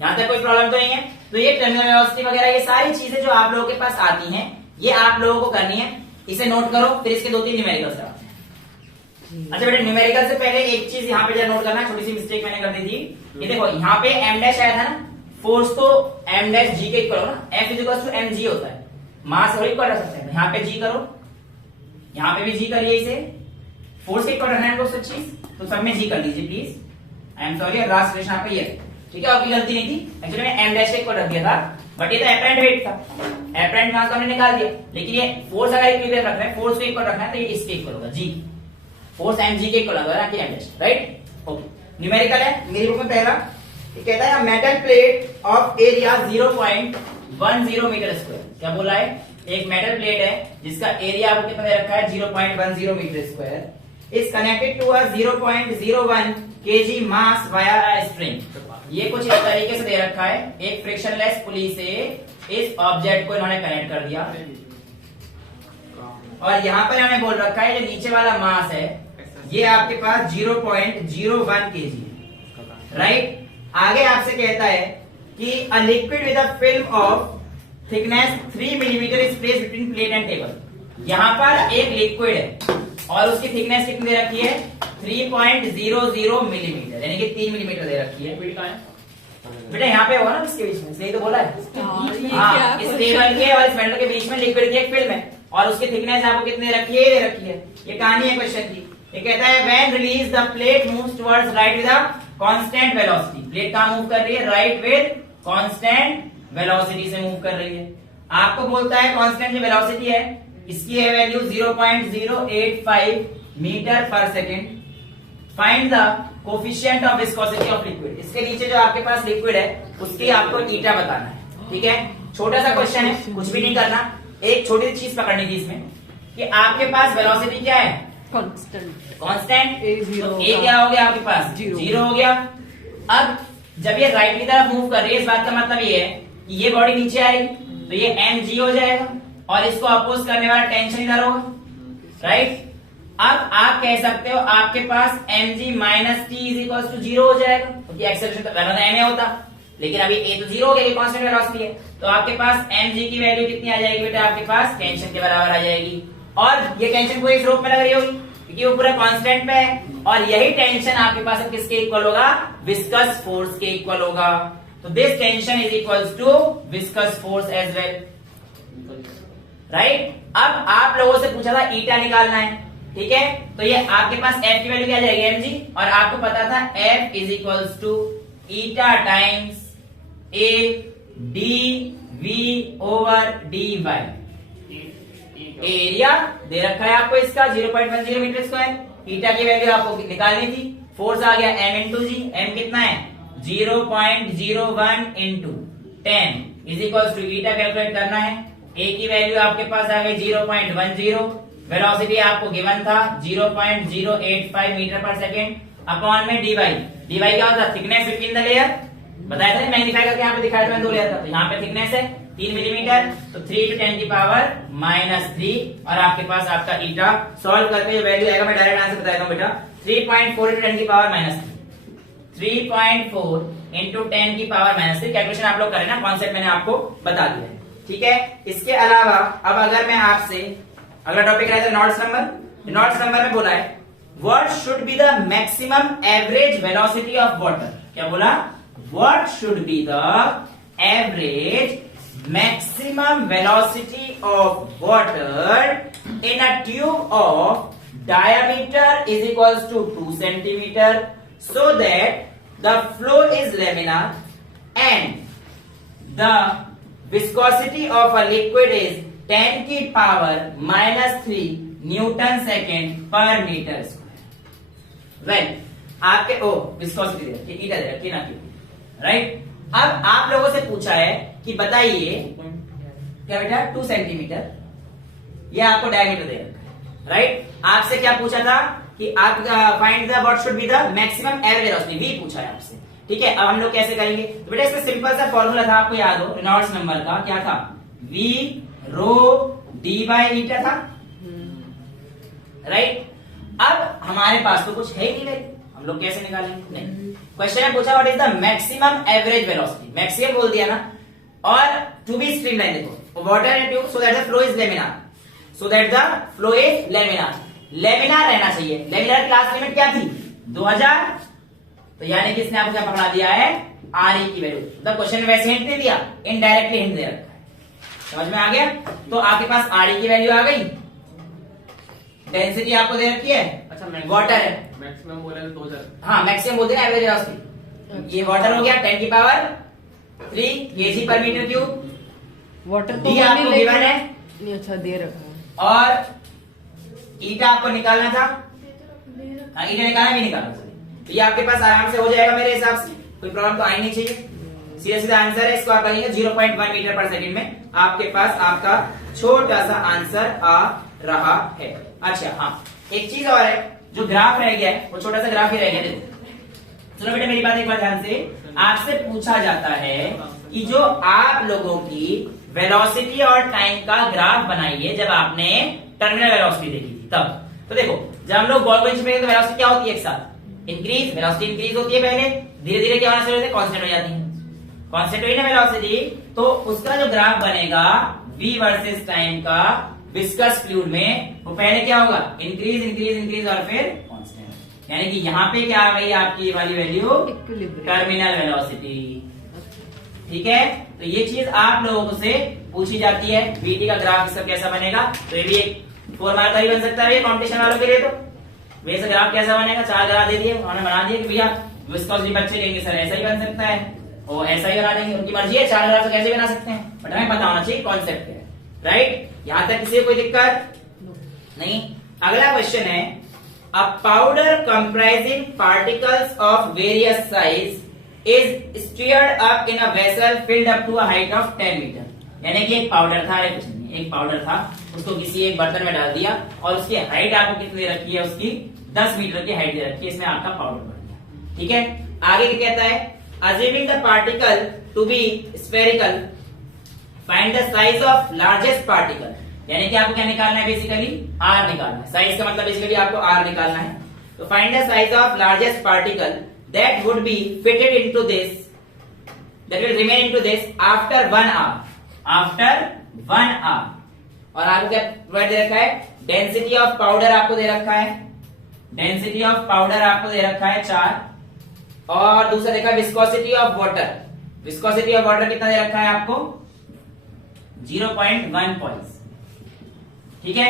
यहां तक कोई प्रॉब्लम तो नहीं है? तो ये टर्मिनल वेलोसिटी वगैरह ये सारी चीजें जो आप लोगों के पास आती हैं, ये आप लोगों को करनी है। इसे नोट करो, फिर इसके 2-3 न्यूमेरिकल्स कराते हैं। अच्छा बेटा, न्यूमेरिकल से पहले एक चीज यहाँ पे जरा नोट करना, छोटी सी मिस्टेक मैंने कर दी थी। ये देखो यहाँ पे m डैश आया था ना, फोर्स तो m डैश g के इक्वल हो ना, F इक्वल टू mg होता है, मास और इक्वल रख सकते हैं। यहाँ पे g करो, यहाँ पे भी g करिए, इसे फोर्स के इक्वल रखना है 225, तो सब में g कर लीजिए please. I am sorry, last question यहाँ पे ये, ठीक है, आपकी गलती नहीं थी। एक्चुअली मैंने m डैश के इक्वल रख दिया था, बट ये तो एपरेंट वेट था, एपरेंट मास को हमने निकाल दिया। लेकिन ये फोर्स अगर इक्विलिब्रियम रखना है, फोर्स को इक्वल रखना है, तो ये इसके इक्वल होगा, g फोर्स mg के इक्वल होगा ना कि m dash, right. Okay, numerical है मेरी बुक में पहला, ये कहता है metal plate of area 0.10 metre square. क्या बोला है, एक मेटल प्लेट है जिसका एरिया आपको कितना दे रखा है, 0.10 metre square, is connected to a 0.01 kg mass via a spring. ये कुछ इस तरीके से दे रखा है, एक फ्रिक्शनलेस पुली से इस ऑब्जेक्ट को इन्होंने कनेक्ट कर दिया, और यहां पर इन्होंने बोल रखा है जो नीचे वाला मास है ये आपके पास 0.01 kg है, राइट। आगे आपसे कहता है कि a liquid with a film of thickness 3 millimetre is placed between plate and table. यहां पर एक लिक्विड है और उसकी थिकनेस कितनी दे रखी है, 3.00 मिलीमीटर, यानी कि 3 मिलीमीटर दे रखी है। बेटा यहाँ पे होगा ना इसके बीच में, इसलिए तो बोला है। हाँ, इस टेबल के और इस मेटल के बीच में लिक्विड की एक फिल्म है और उसकी थिकनेस आपको कितनी दे रखी है, ये दे रखी है। ये कहानी है क्वेश्चन की। ये कहता है when release the plate moves towards right with a constant velocity. Plate कहां मूव कर रही है, राइट विद कांस्टेंट वेलोसिटी से मूव कर रही है। आपको बोलता है कांस्टेंट जो वेलोसिटी है इसकी है वैल्यू 0.085 मीटर पर second. Find the coefficient of viscosity of liquid. इसके नीचे जो आपके पास लिक्विड है उसकी आपको ईटा बताना है, ठीक है। छोटा सा क्वेश्चन है, कुछ भी नहीं करना, एक छोटी सी चीज पकड़नी थी इसमें कि आपके पास वेलोसिटी क्या है, कांस्टेंट कांस्टेंट। A0 ए क्या हो गया आपके पास, जीरो हो गया। अब जब ये राइट की तरफ मूव कर रही है, इस बात का मतलब ये है कि ये बॉडी नीचे आएगी तो ये mg हो जाएगा और इसको अपोज करने वाला टेंशन इधर होगा, राइट। अब आप कह सकते हो आपके पास mg minus T is equal to 0 हो जाएगा, क्योंकि एक्सेलरेशन तो m होता, लेकिन अभी a तो 0 हो गया, कांस्टेंट वेलोसिटी है। तो आपके पास mg की वैल्यू कितनी आ जाएगी बेटा, आपके पास टेंशन के बराबर आ जाएगी। और ये टेंशन पूरे स्लोप में लग रही होगी क्योंकि वो पूरा कांस्टेंट पे है, और यही टेंशन आपके पास अब किसके इक्वल होगा, विस्कस फोर्स के इक्वल होगा। तो this tension is equals to viscous force as well, right. अब आप लोगों से पूछा था ईटा निकालना है, ठीक है। तो ये आपके पास F की वैल्यू क्या आ जाएगी, mg, और आपको पता था F is equals to eta times a dv over dy। Area दे रखा है आपको इसका 0.10 मीटर स्क्वायर। ईटा की वैल्यू आपको निकालनी थी, फोर्स आ गया m इंटू जी, m कितना है 0.01 into 10 is equal to eta calculate करना है। a की वैल्यू आपके पास आ गई 0.10, वेलोसिटी आपको गिवन था 0.085 मीटर पर सेकेंड, अपॉन में dy। dy क्या होता है, थिकनेस बिटवीन द लेयर, बताया था मैग्नीफाई करके यहाँ पे दिखाया था, 2 लेयर था, तो यहाँ पे थिकनेस है 3 मिलीमीटर, तो 3 to 10 की पावर -3, और आपके पास आपका ईटा सॉल्व करके जो वैल्यू आएगा मैं डायरेक्ट आंसर बताता हूँ बेटा, 3.4 into 10 की पावर -3, 3.4 into 10 की पावर -3। कैलकुलेशन आप लोग करें ना, कॉन्सेप्ट मैंने आपको बता दिया है, ठीक है। इसके अलावा अब अगर मैं आपसे अगला टॉपिक रहता है नॉट्स नंबर। नॉट्स नंबर में बोला है what should be the maximum average velocity of water. क्या बोला, what should be the average maximum velocity of water in a tube of diameter is equals to 2 centimeter, so that the flow is laminar and the viscosity of a liquid is 10 की पावर -3 न्यूटन सेकेंड पर मीटर स्क्वायर। वेल आपके विस्कोसिटी दे रखी ईटा दे रखी ना क्यों, राइट। अब आप लोगों से पूछा है कि बताइए क्या बेटा 2 सेंटीमीटर, ये आपको डायमीटर दे रखा है, राइट। आपसे क्या पूछा था कि आप find the what should be the maximum air velocity, v पूछा है आपसे, ठीक है। अब हम लोग कैसे करेंगे, तो बेटा इसका सिंपल सा फॉर्मूला था, आपको याद हो, रेनॉल्ड्स नंबर का क्या था, v rho d by eta था, राइट। अब हमारे पास तो कुछ है ही नहीं, हम लोग कैसे निकालेंगे, नहीं। क्वेश्चन में पूछा what is the maximum average velocity, maximum बोल दिया ना, और टू बी स्ट्रीमलाइन देखो, water in tube so that the flow is laminar, so that the flow is laminar, laminar रहना चाहिए। लेमिनार क्लास लिमिट क्या थी 2000, तो यानी कि इसने आपको क्या पकड़ा दिया है, आर ई की वैल्यू। मतलब क्वेश्चन में वैसे हिंट नहीं दिया, इनडायरेक्टली हिंट दे रखा है, समझ में आ गया। तो आपके पास आर ई की वैल्यू आ गई, डेंसिटी आपको दे रखी है, अच्छा वाटर है, मैक्सिमम बोले तो 2000, हाँ मैक्सिमम बोलते हैं एवरेज वेलोसिटी, ये वाटर हो गया 10 की पावर 3 kg पर मीटर क्यूब, वाटर डी आपको गिवन है, नहीं अच्छा दे रखा है, और ईटा आपको निकालना था, हाँ ईटा निकालना भी निकालना था, तो ये आपके पास आराम से हो जाएगा मेरे हिसाब से, कोई प्रॉब्लम तो आनी नहीं चाहिए। सीधा सीधा आंसर है, इसको आप करेंगे 0.1 मीटर पर सेकंड में, आपके पास आपका छोटा सा आंसर आ रहा है। अच्छा हाँ, एक चीज और है, जो ग्राफ रह गया है वो छोटा सा ग्राफ ही रह गया, देखो चलो बेटा मेरी बात एक बार ध्यान से, आपसे पूछा जाता है कि जो आप लोगों की वेलोसिटी और टाइम का ग्राफ बनाइए जब आपने टर्मिनल वेलोसिटी देखी थी तब। तो देखो जब हम लोग बॉल को खींचते तो वेलोसिटी क्या होती है, एक साथ इंक्रीज, वेलोसिटी इंक्रीज होती है, पहले धीरे धीरे क्या होना शुरू होता है, कांस्टेंट हो जाती है, कांस्टेंट हुई ना वेलोसिटी, तो उसका जो ग्राफ बनेगा v वर्सेस टाइम का विस्कस फ्लूइड में, वो पहले क्या होगा, इंक्रीज इंक्रीज इंक्रीज और फिर कांस्टेंट, यानी कि यहाँ पे क्या आ गई आपकी वाली वैल्यू, टर्मिनल वेलोसिटी, ठीक है। तो ये चीज आप लोगों से पूछी जाती है, वीटी का ग्राफ इसका कैसा बनेगा, तो ये भी एक 4 मार्क का ही बन सकता है कॉम्पिटिशन वालों के लिए। तो वैसे ग्राफ कैसा बनेगा, 4 ग्राफ दे दिए उन्होंने, बना दिए कि भैया विस्कोसिटी बच्चे लेंगे सर ऐसा ही बन सकता है, और ऐसा ही बना देंगे, उनकी मर्जी है, 4 ग्राफ तो कैसे बना सकते हैं, बट हमें पता होना चाहिए कॉन्सेप्ट क्या है, राइट। यहां तक किसी को कोई दिक्कत नहीं। अगला क्वेश्चन है, a powder comprising particles of various size is stirred up in a vessel filled up to a height of 10 metre. यानी कि एक पाउडर था, कुछ नहीं, एक पाउडर था, उसको किसी एक बर्तन में डाल दिया और उसकी हाइट आपको कितनी दे रखी है, उसकी 10 मीटर की हाइट दे रखी है, इसमें आपका पाउडर बन गया, ठीक है। आगे क्या कहता है, assuming the particle to be spherical, find the size of largest particle, यानी कि आपको क्या निकालना है, बेसिकली r निकालना है, साइज का मतलब बेसिकली आपको r निकालना है। तो find the size of largest particle that would be fitted into this, that will remain into this after 1 hour, after 1 hour। और आपको क्या प्रोवाइड दे रखा है, डेंसिटी ऑफ पाउडर आपको दे रखा है, डेंसिटी ऑफ पाउडर आपको दे रखा है 4, और दूसरा देखा viscosity of water, viscosity of water कितना दे रखा है आपको 0.1 पॉइंट्स, ठीक है।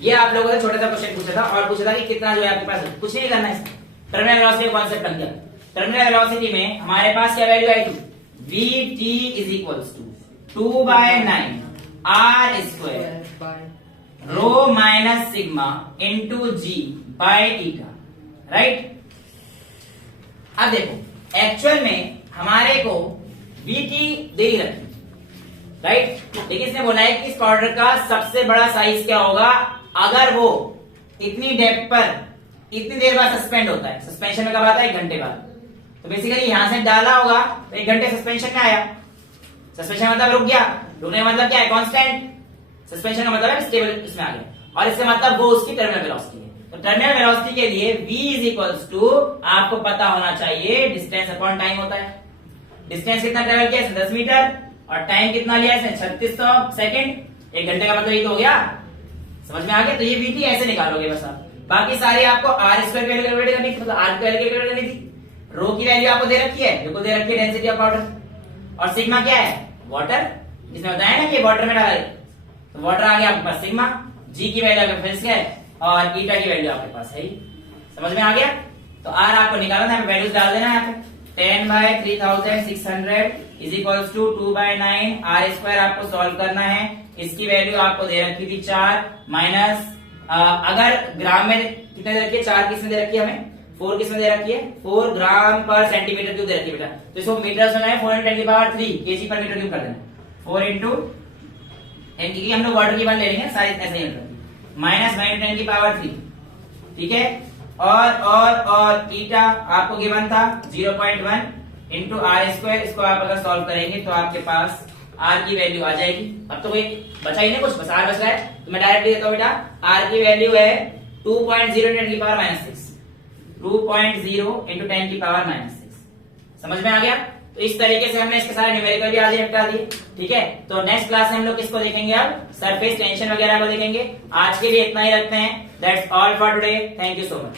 ये आप लोगों ने छोटा सा क्वेश्चन पूछा था, और पूछा था कि कितना जो है आपके पास, कुछ नहीं करना है, टर्मिनल वेलोसिटी कॉन्सेप्ट बन गया। टर्मिनल वेलोसिटी में हमारे पास क्या वैल्यू आई थी, vt is equals to 2/9 r square rho minus sigma into g by eta, right. अब देखो एक्चुअल में हमारे को vt दे ही रखी, राइट, लेकिन इसने बोला है कि इस पाउडर का सबसे बड़ा साइज क्या होगा अगर वो इतनी डेप्थ पर इतनी देर बाद सस्पेंड होता है। सस्पेंशन में कब आता है, 1 घंटे बाद। तो बेसिकली यहां से डाला होगा तो 1 घंटे सस्पेंशन में आया, सस्पेंशन मतलब रुक गया, रुकने का मतलब क्या है, कांस्टेंट, सस्पेंशन का मतलब है स्टेबल इसमें आ गया, और इसका मतलब वो उसकी टर्मिनल वेलोसिटी है। तो टर्मिनल वेलोसिटी के लिए v इज इक्वल्स टू आपको पता होना चाहिए डिस्टेंस अपॉन टाइम होता है। डिस्टेंस कितना ट्रेवल किया, 10 मीटर, और टाइम कितना लिया इसने 3600 सेकंड, 1 घंटे का मतलब ये तो हो गया, समझ में आ गया। तो ये vt ऐसे निकालोगे बस आप, बाकी सारे आपको r स्क्वायर कैलकुलेट करनी थी, मतलब r स्क्वायर कैलकुलेट करनी थी। रो की वैल्यू आपको दे रखी है, बिल्कुल दे रखी है डेंसिटी ऑफ पाउडर, और सिग्मा क्या है, वाटर, इसमें बताया ना कि वाटर में डाला है, तो वाटर आ गया आपके पास सिग्मा, जी की वैल्यू आपके पास क्या है और ईटा की वैल्यू आपके पास है ही। समझ में आ गया? तो आर आपको निकालना है, वैल्यूज डाल देना है यहाँ पे। 10/3600 is equals to 2/9 r square आपको सॉल्व करना है। इसकी वैल्यू आपको दे रखी थी 4 माइनस अगर ग्राम में कितने दे रखी है, 4 किसमें दे रखी है हमें, 4 किसमें दे रखी है, 4 ग्राम पर सेंटीमीटर क्यूब दे रखी है बेटा। तो इसको मीटर में है 4×10⁻³ केजी पर मीटर क्यूब कर देना। 4 इंटू क्योंकि हम लोग वाटर की बात ले लेंगे साइज ऐसे ही माइनस 9×10⁻³ ठीक है। और ईटा आपको गिवन था 0.1 इंटू आर स्क्वायर। इसको आप अगर सॉल्व करेंगे तो आपके पास आर की वैल्यू आ जाएगी। अब तो कोई बचा ही नहीं कुछ, बस आर बच रहा है, तो मैं डायरेक्टली देता हूं बेटा। आर की वैल्यू है 2.0 × 10⁻⁻6 2.0 इंटू 10⁻⁻6। समझ में आ गया? तो इस तरीके से हमने इसके सारे न्यूमेरिकल भी आज निपटा दिए। ठीक है, तो नेक्स्ट क्लास में हम लोग किसको देखेंगे, अब सरफेस टेंशन वगैरह को देखेंगे। आज के लिए इतना ही रखते हैं। That's all for today. Thank you so much.